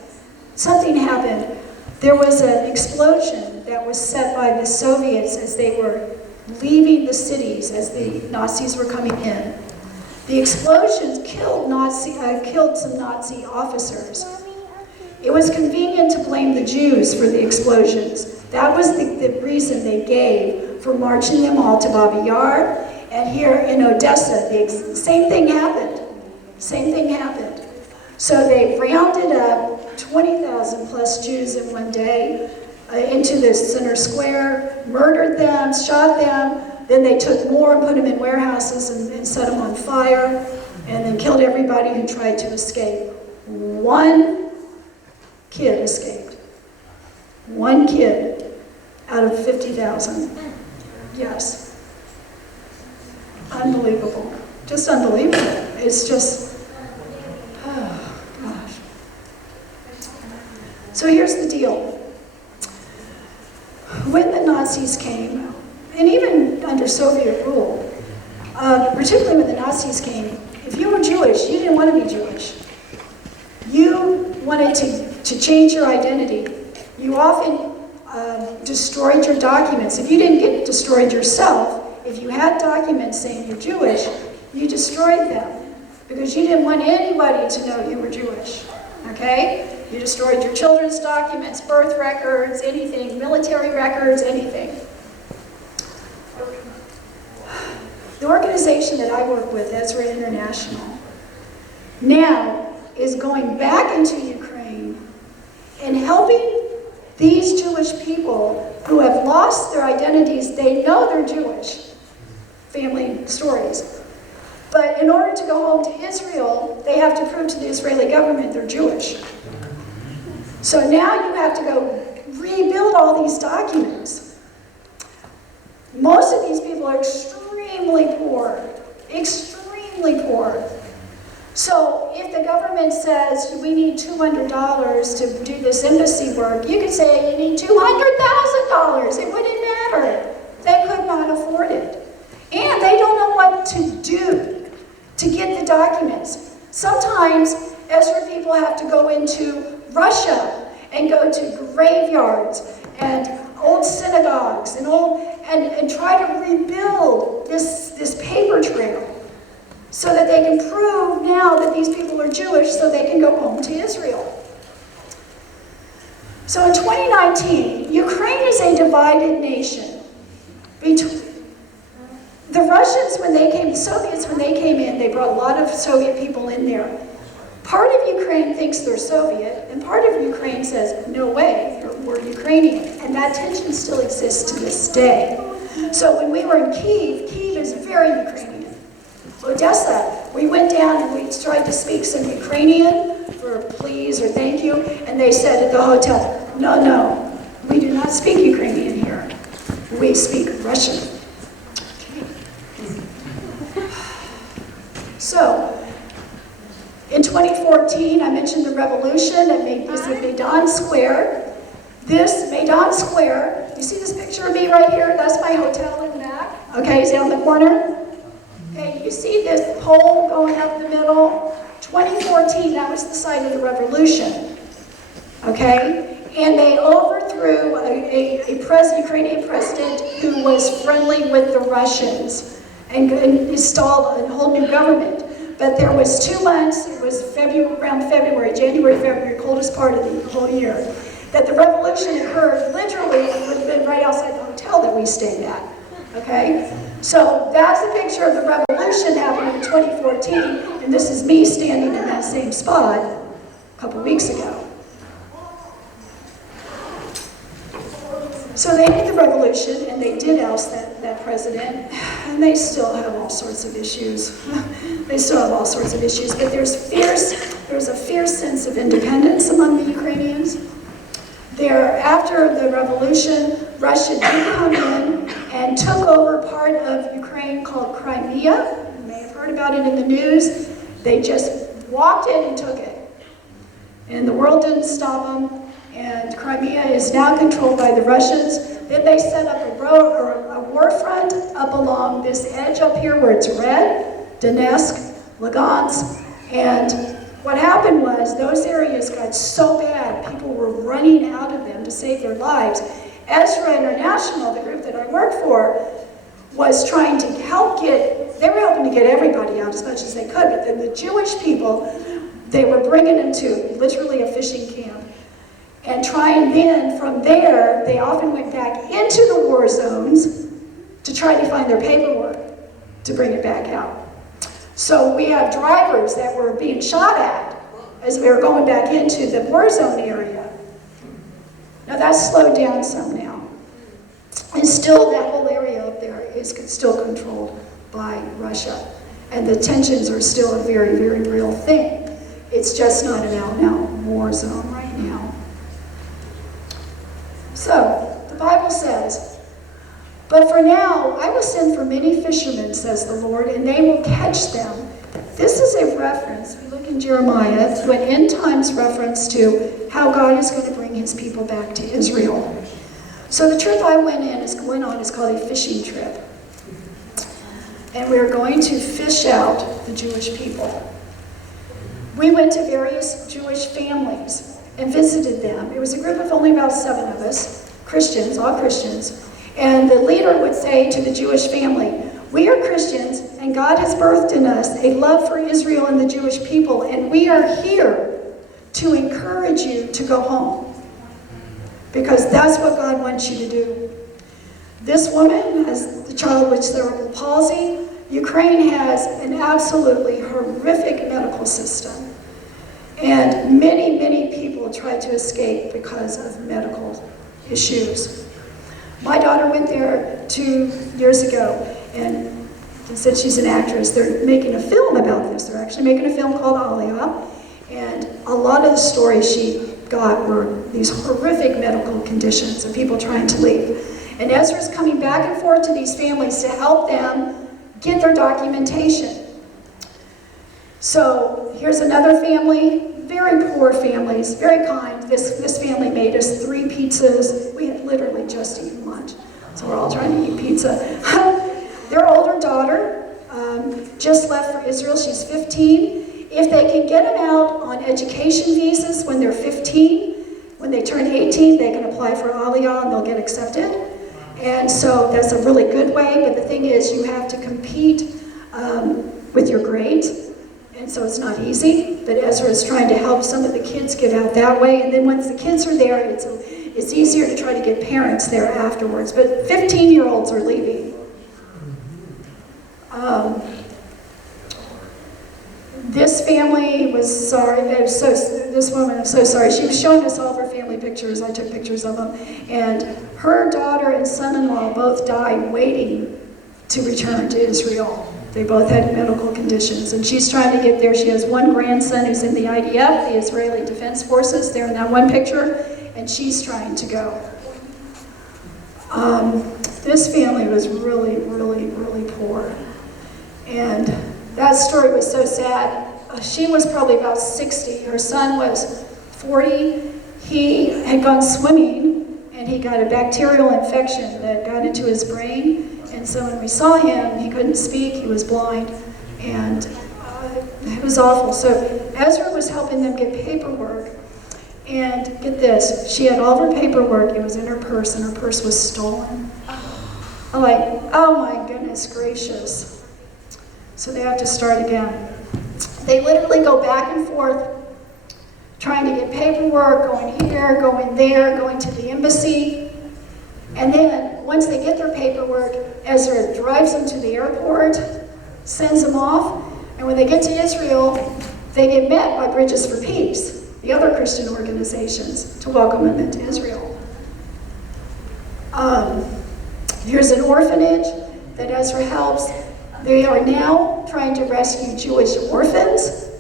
something happened. There was an explosion that was set by the Soviets as they were leaving the cities, as the Nazis were coming in. The explosions killed some Nazi officers. It was convenient to blame the Jews for the explosions. That was the reason they gave for marching them all to Babi Yar. And here in Odessa, the same thing happened. Same thing happened. So they rounded up 20,000 plus Jews in one day into the center square, murdered them, shot them. Then they took more and put them in warehouses and set them on fire, and then killed everybody who tried to escape. 1 kid escaped. 1 kid out of 50,000. Yes. Unbelievable. Just unbelievable. It's just, oh gosh. So here's the deal. When the Nazis came, and even under Soviet rule, particularly when the Nazis came, if you were Jewish, you didn't want to be Jewish. You wanted to change your identity. You often destroyed your documents. If you didn't get destroyed yourself, if you had documents saying you're Jewish, you destroyed them because you didn't want anybody to know you were Jewish, okay? You destroyed your children's documents, birth records, anything, military records, anything. The organization that I work with, Ezra International, now is going back into Ukraine in helping these Jewish people who have lost their identities. They know they're Jewish, family stories. But in order to go home to Israel, they have to prove to the Israeli government they're Jewish. So now you have to go rebuild all these documents. Most of these people are extremely poor. Extremely poor. So if the government says we need $200 to do this embassy work, you could say you need $200,000. It wouldn't matter. They could not afford it. And they don't know what to do to get the documents. Sometimes Ezra people have to go into Russia and go to graveyards and old synagogues and try to rebuild this paper trail so that they can prove now that these people are Jewish so they can go home to Israel. So in 2019, Ukraine is a divided nation. The Russians, when they came, the Soviets, when they came in, they brought a lot of Soviet people in there. Part of Ukraine thinks they're Soviet, and part of Ukraine says, no way, we're Ukrainian. And that tension still exists to this day. So when we were in Kyiv, Kyiv is very Ukrainian. Odessa, we went down and we tried to speak some Ukrainian for please or thank you, and they said at the hotel, no, we do not speak Ukrainian here. We speak Russian. So, in 2014, I mentioned the revolution at Maidan Square. This Maidan Square, you see this picture of me right here? That's my hotel in the back. Okay, it's down the corner. Okay, you see this pole going up the middle? 2014, that was the site of the revolution. Okay? And they overthrew a Ukrainian president who was friendly with the Russians and installed a whole new government. But there was 2 months, it was around January, February, coldest part of the whole year, that the revolution occurred. Literally, it would have been right outside the hotel that we stayed at. Okay? So that's a picture of the revolution happening in 2014, and this is me standing in that same spot a couple weeks ago. So they did the revolution, and they did oust that president, and they still have all sorts of issues. They still have all sorts of issues, but there's a fierce sense of independence among the Ukrainians. After the revolution, Russia did come in and took over part of Ukraine called Crimea. You may have heard about it in the news. They just walked in and took it. And the world didn't stop them. And Crimea is now controlled by the Russians. Then they set up a war front up along this edge up here where it's red, Donetsk, Lugansk. And what happened was those areas got so bad, people were running out of them to save their lives. Ezra International, the group that I work for, was trying to they were helping to get everybody out as much as they could, but then the Jewish people, they were bringing them to literally a fishing camp. And trying then, from there, they often went back into the war zones to try to find their paperwork to bring it back out. So we have drivers that were being shot at as we were going back into the war zone area. Now that's slowed down some now. And still that whole area up there is still controlled by Russia. And the tensions are still a very, very real thing. It's just not an out-and-out war zone right now. So, the Bible says, but for now, I will send for many fishermen, says the Lord, and they will catch them. This is a reference, we look in Jeremiah, to an end times reference to how God is going to bring his people back to Israel. So the trip I went on is called a fishing trip. And we're going to fish out the Jewish people. We went to various Jewish families and visited them. It was a group of only about 7 of us, Christians, all Christians. And the leader would say to the Jewish family, we are Christians, and God has birthed in us a love for Israel and the Jewish people, and we are here to encourage you to go home. Because that's what God wants you to do. This woman has the child with cerebral palsy. Ukraine has an absolutely horrific medical system. And many, many people people tried to escape because of medical issues. My daughter went there 2 years ago, and since she's an actress, they're making a film about this. They're actually making a film called Aliyah, and a lot of the stories she got were these horrific medical conditions of people trying to leave. And Ezra's coming back and forth to these families to help them get their documentation. So here's another family, very poor families, very kind. This family made us 3 pizzas. We had literally just eaten lunch, so we're all trying to eat pizza. Their older daughter just left for Israel. She's 15. If they can get them out on education visas when they're 15, when they turn 18, they can apply for Aliyah and they'll get accepted. And so that's a really good way, but the thing is you have to compete with your grades. And so it's not easy, but Ezra is trying to help some of the kids get out that way. And then once the kids are there, it's easier to try to get parents there afterwards. But 15-year-olds are leaving. This family was sorry. This woman, I'm so sorry. She was showing us all of her family pictures. I took pictures of them. And her daughter and son-in-law both died waiting to return to Israel. They both had medical conditions, and she's trying to get there. She has one grandson who's in the IDF, the Israeli Defense Forces. They're in that one picture, and she's trying to go. This family was really, really, really poor. And that story was so sad. She was probably about 60. Her son was 40. He had gone swimming, and he got a bacterial infection that got into his brain. And so when we saw him, he couldn't speak, he was blind, and it was awful. So Ezra was helping them get paperwork, and get this, she had all of her paperwork, it was in her purse, and her purse was stolen. I'm like, oh my goodness gracious. So they have to start again. They literally go back and forth, trying to get paperwork, going here, going there, going to the embassy. And then, once they get their paperwork, Ezra drives them to the airport, sends them off, and when they get to Israel, they get met by Bridges for Peace, the other Christian organizations, to welcome them into Israel. Here's an orphanage that Ezra helps. They are now trying to rescue Jewish orphans.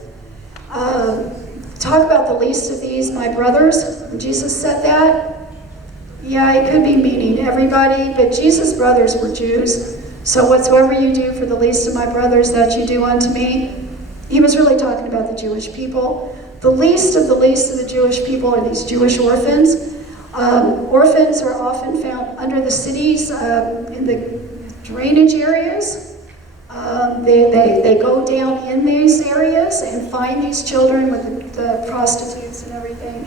Talk about the least of these, my brothers. When Jesus said that, yeah, it could be meaning everybody, but Jesus' brothers were Jews. So whatsoever you do for the least of my brothers, that you do unto me. He was really talking about the Jewish people. The least of the Jewish people are these Jewish orphans. Orphans are often found under the cities in the drainage areas. They go down in these areas and find these children with the prostitutes and everything.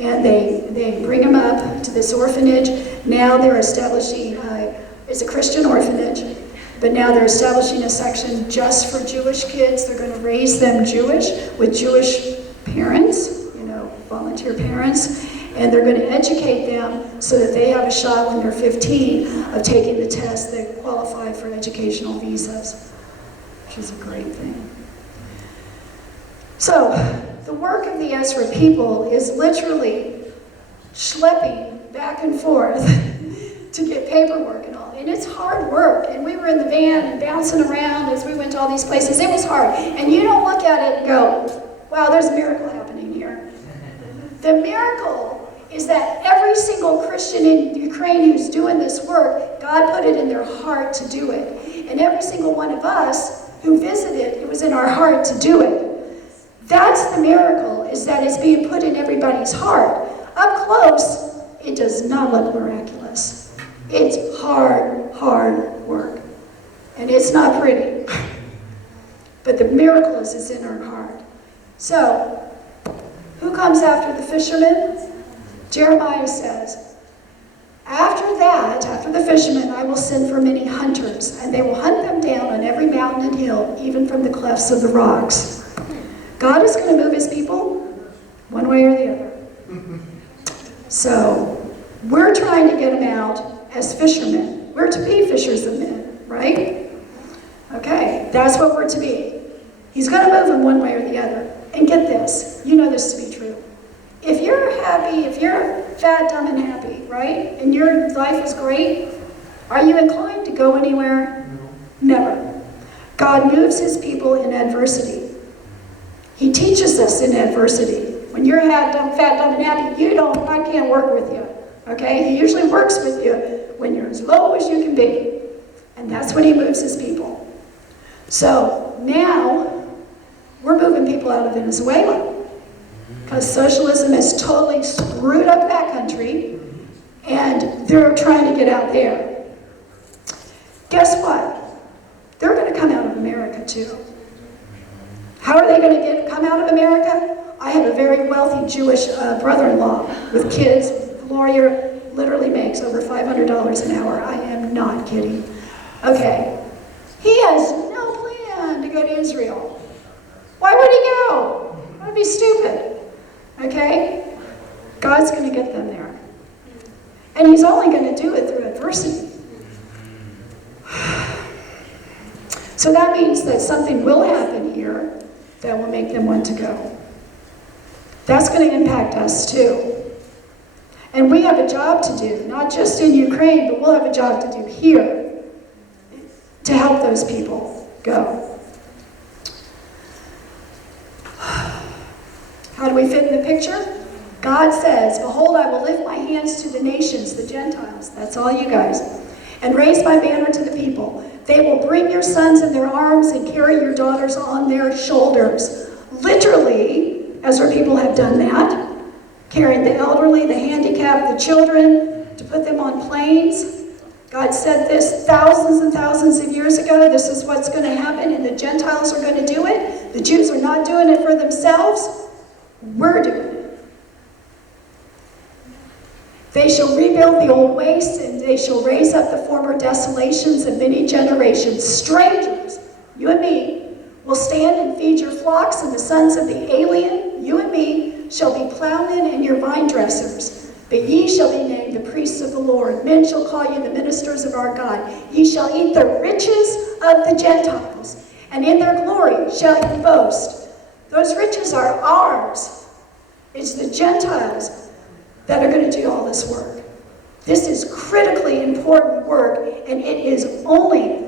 And they bring them up to this orphanage. Now they're establishing, it's a Christian orphanage, but now they're establishing a section just for Jewish kids. They're going to raise them Jewish with Jewish parents, volunteer parents, and they're going to educate them so that they have a shot when they're 15 of taking the test that qualify for educational visas, which is a great thing. So, the work of the Ezra people is literally schlepping back and forth to get paperwork and all. And it's hard work. And we were in the van and bouncing around as we went to all these places. It was hard. And you don't look at it and go, wow, there's a miracle happening here. The miracle is that every single Christian in Ukraine who's doing this work, God put it in their heart to do it. And every single one of us who visited, it was in our heart to do it. That's the miracle, is that it's being put in everybody's heart. Up close, it does not look miraculous. It's hard, hard work. And it's not pretty. But the miracle is it's in our heart. So, who comes after the fishermen? Jeremiah says, after the fishermen, I will send for many hunters, and they will hunt them down on every mountain and hill, even from the clefts of the rocks. God is going to move his people one way or the other. So, we're trying to get them out as fishermen. We're to be fishers of men, right? Okay, that's what we're to be. He's going to move them one way or the other. And get this, you know this to be true. If you're happy, if you're fat, dumb, and happy, right, and your life is great, are you inclined to go anywhere? Never. God moves his people in adversity. He teaches us in adversity. When you're fat, dumb, and happy, I can't work with you, okay? He usually works with you when you're as low as you can be. And that's when he moves his people. So now, we're moving people out of Venezuela because socialism has totally screwed up that country, and they're trying to get out there. Guess what? They're going to come out of America too. How are they going to come out of America? I have a very wealthy Jewish brother-in-law with kids. The lawyer literally makes over $500 an hour. I am not kidding. Okay. He has no plan to go to Israel. Why would he go? That would be stupid. Okay? God's going to get them there. And he's only going to do it through adversity. So that means that something will happen here that will make them want to go. That's going to impact us too. And we have a job to do, not just in Ukraine, but we'll have a job to do here to help those people go. How do we fit in the picture? God says, "Behold, I will lift my hands to the nations, the Gentiles," that's all you guys, "and raise my banner to the people. They will bring your sons in their arms and carry your daughters on their shoulders." Literally, Ezra people have done that, carrying the elderly, the handicapped, the children, to put them on planes. God said this thousands and thousands of years ago. This is what's going to happen, and the Gentiles are going to do it. The Jews are not doing it for themselves. We're doing it. They shall rebuild the old wastes, and they shall raise up the former desolations of many generations. Strangers, you and me, will stand and feed your flocks, and the sons of the alien, you and me, shall be plowmen and your vine dressers. But ye shall be named the priests of the Lord. Men shall call you the ministers of our God. Ye shall eat the riches of the Gentiles, and in their glory shall ye boast. Those riches are ours. It's the Gentiles that are going to do all this work. This is critically important work, and it is only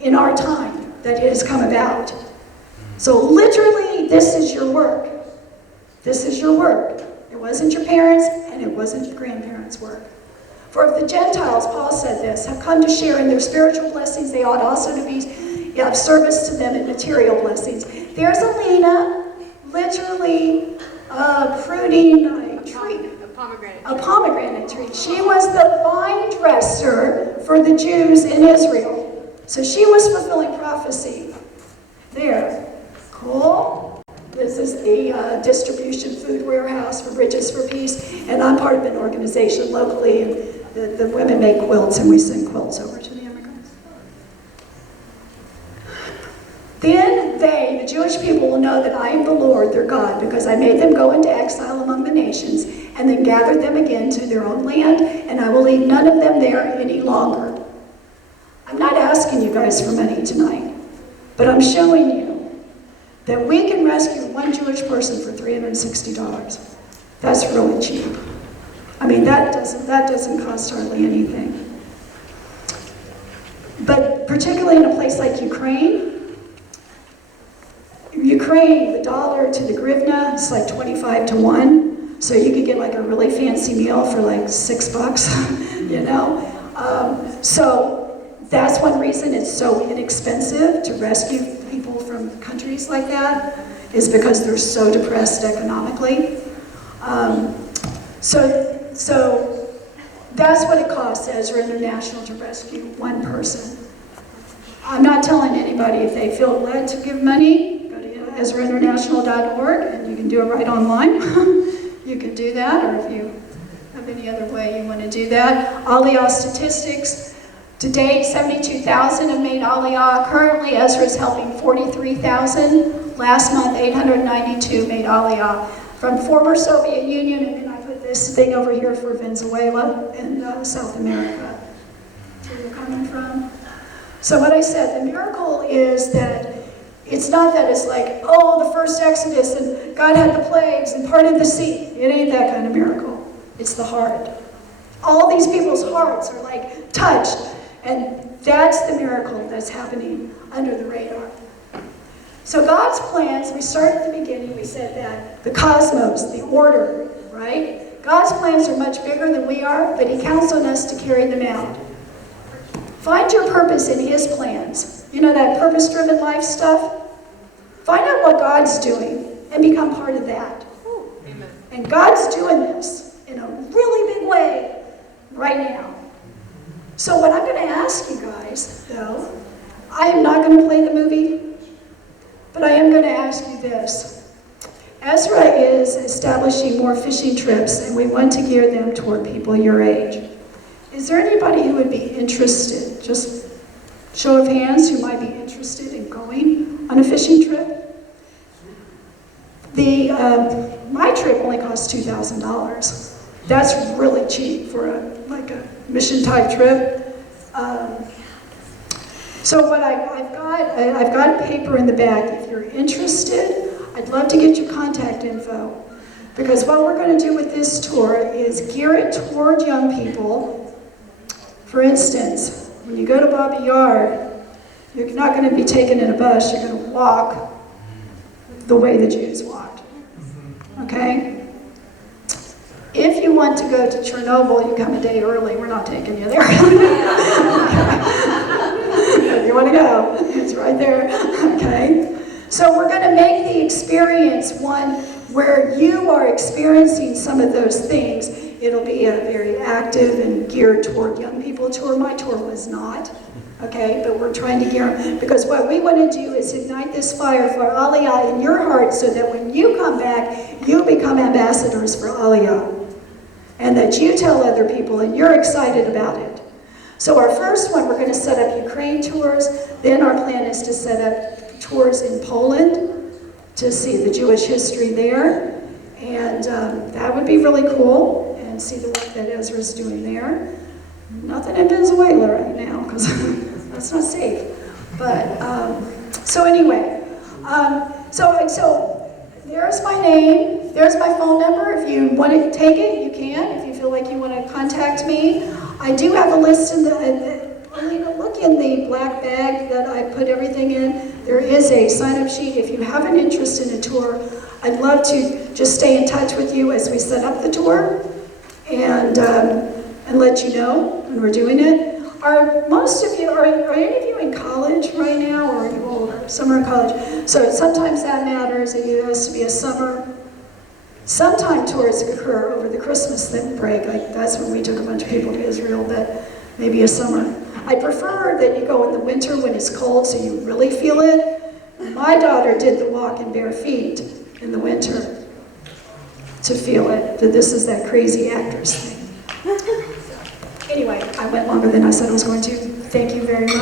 in our time that it has come about. So literally, this is your work. This is your work. It wasn't your parents, and it wasn't your grandparents' work. For if the Gentiles, Paul said this, have come to share in their spiritual blessings, they ought also to be of service to them in material blessings. There's Alina, literally pruning a tree. A pomegranate tree. She was the vine dresser for the Jews in Israel. So she was fulfilling prophecy there. Cool. This is a distribution food warehouse for Bridges for Peace, and I'm part of an organization locally, and the women make quilts, and we send quilts over to the immigrants. Then they, the Jewish people, will know that I am the Lord, their God, because I made them go into exile among the nations, and then gathered them again to their own land, and I will leave none of them there any longer. I'm not asking you guys for money tonight, but I'm showing you that we can rescue one Jewish person for $360. That's really cheap. I mean, that doesn't cost hardly anything. But particularly in a place like Ukraine, the dollar to the hryvnia is like 25 to 1. So you could get like a really fancy meal for like $6, you know? So that's one reason it's so inexpensive to rescue people from countries like that, is because they're so depressed economically. So that's what it costs Ezra International to rescue one person. I'm not telling anybody if they feel led to give money, go to EzraInternational.org, and you can do it right online. You can do that, or if you have any other way you want to do that. Aliyah statistics. To date, 72,000 have made Aliyah. Currently, Ezra is helping 43,000. Last month, 892 made Aliyah. From former Soviet Union, and then I put this thing over here for Venezuela and South America, where you're coming from. So what I said, the miracle is that it's not that it's like, oh, the first Exodus and God had the plagues and parted the sea. It ain't that kind of miracle. It's the heart. All these people's hearts are like touched, and that's the miracle that's happening under the radar. So God's plans, we started at the beginning, we said that the cosmos, the order, right? God's plans are much bigger than we are, but He counts on us to carry them out. Find your purpose in His plans. You know that purpose-driven life stuff? Find out what God's doing and become part of that. Amen. And God's doing this in a really big way right now. So what I'm going to ask you guys, though, I am not going to play the movie, but I am going to ask you this. Ezra is establishing more fishing trips, and we want to gear them toward people your age. Is there anybody who would be interested? Just show of hands who might be interested in going on a fishing trip. My trip only cost $2,000. That's really cheap for a mission type trip. So what I've got a paper in the back. If you're interested, I'd love to get your contact info, because what we're going to do with this tour is gear it toward young people. For instance, when you go to Bobby Yard, you're not going to be taken in a bus. You're going to walk the way the Jews walked. Okay? If you want to go to Chernobyl, you come a day early. We're not taking you there. If you want to go, it's right there. Okay? So we're going to make the experience one where you are experiencing some of those things. It'll be a very active and geared toward young people tour. My tour was not. Okay, but we're trying to gear them, because what we want to do is ignite this fire for Aliyah in your heart, so that when you come back, you become ambassadors for Aliyah, and that you tell other people and you're excited about it. So our first one, we're going to set up Ukraine tours. Then our plan is to set up tours in Poland to see the Jewish history there, and that would be really cool, and see the work that Ezra's doing there. Nothing in Venezuela right now, because that's not safe. But, so anyway, so there's my name, there's my phone number. If you want to take it, you can. If you feel like you want to contact me. I do have a list in look in the black bag that I put everything in. There is a sign-up sheet. If you have an interest in a tour, I'd love to just stay in touch with you as we set up the tour, and let you know when we're doing it. Are most of you, are any of you in college right now, or are you older? Some are in college. So sometimes that matters. It has to be a summer. Sometime tours occur over the Christmas break. Like that's when we took a bunch of people to Israel, but maybe a summer. I prefer that you go in the winter when it's cold, so you really feel it. My daughter did the walk in bare feet in the winter to feel it, that this is that crazy actress thing. Anyway, I went longer than I said I was going to. Thank you very much.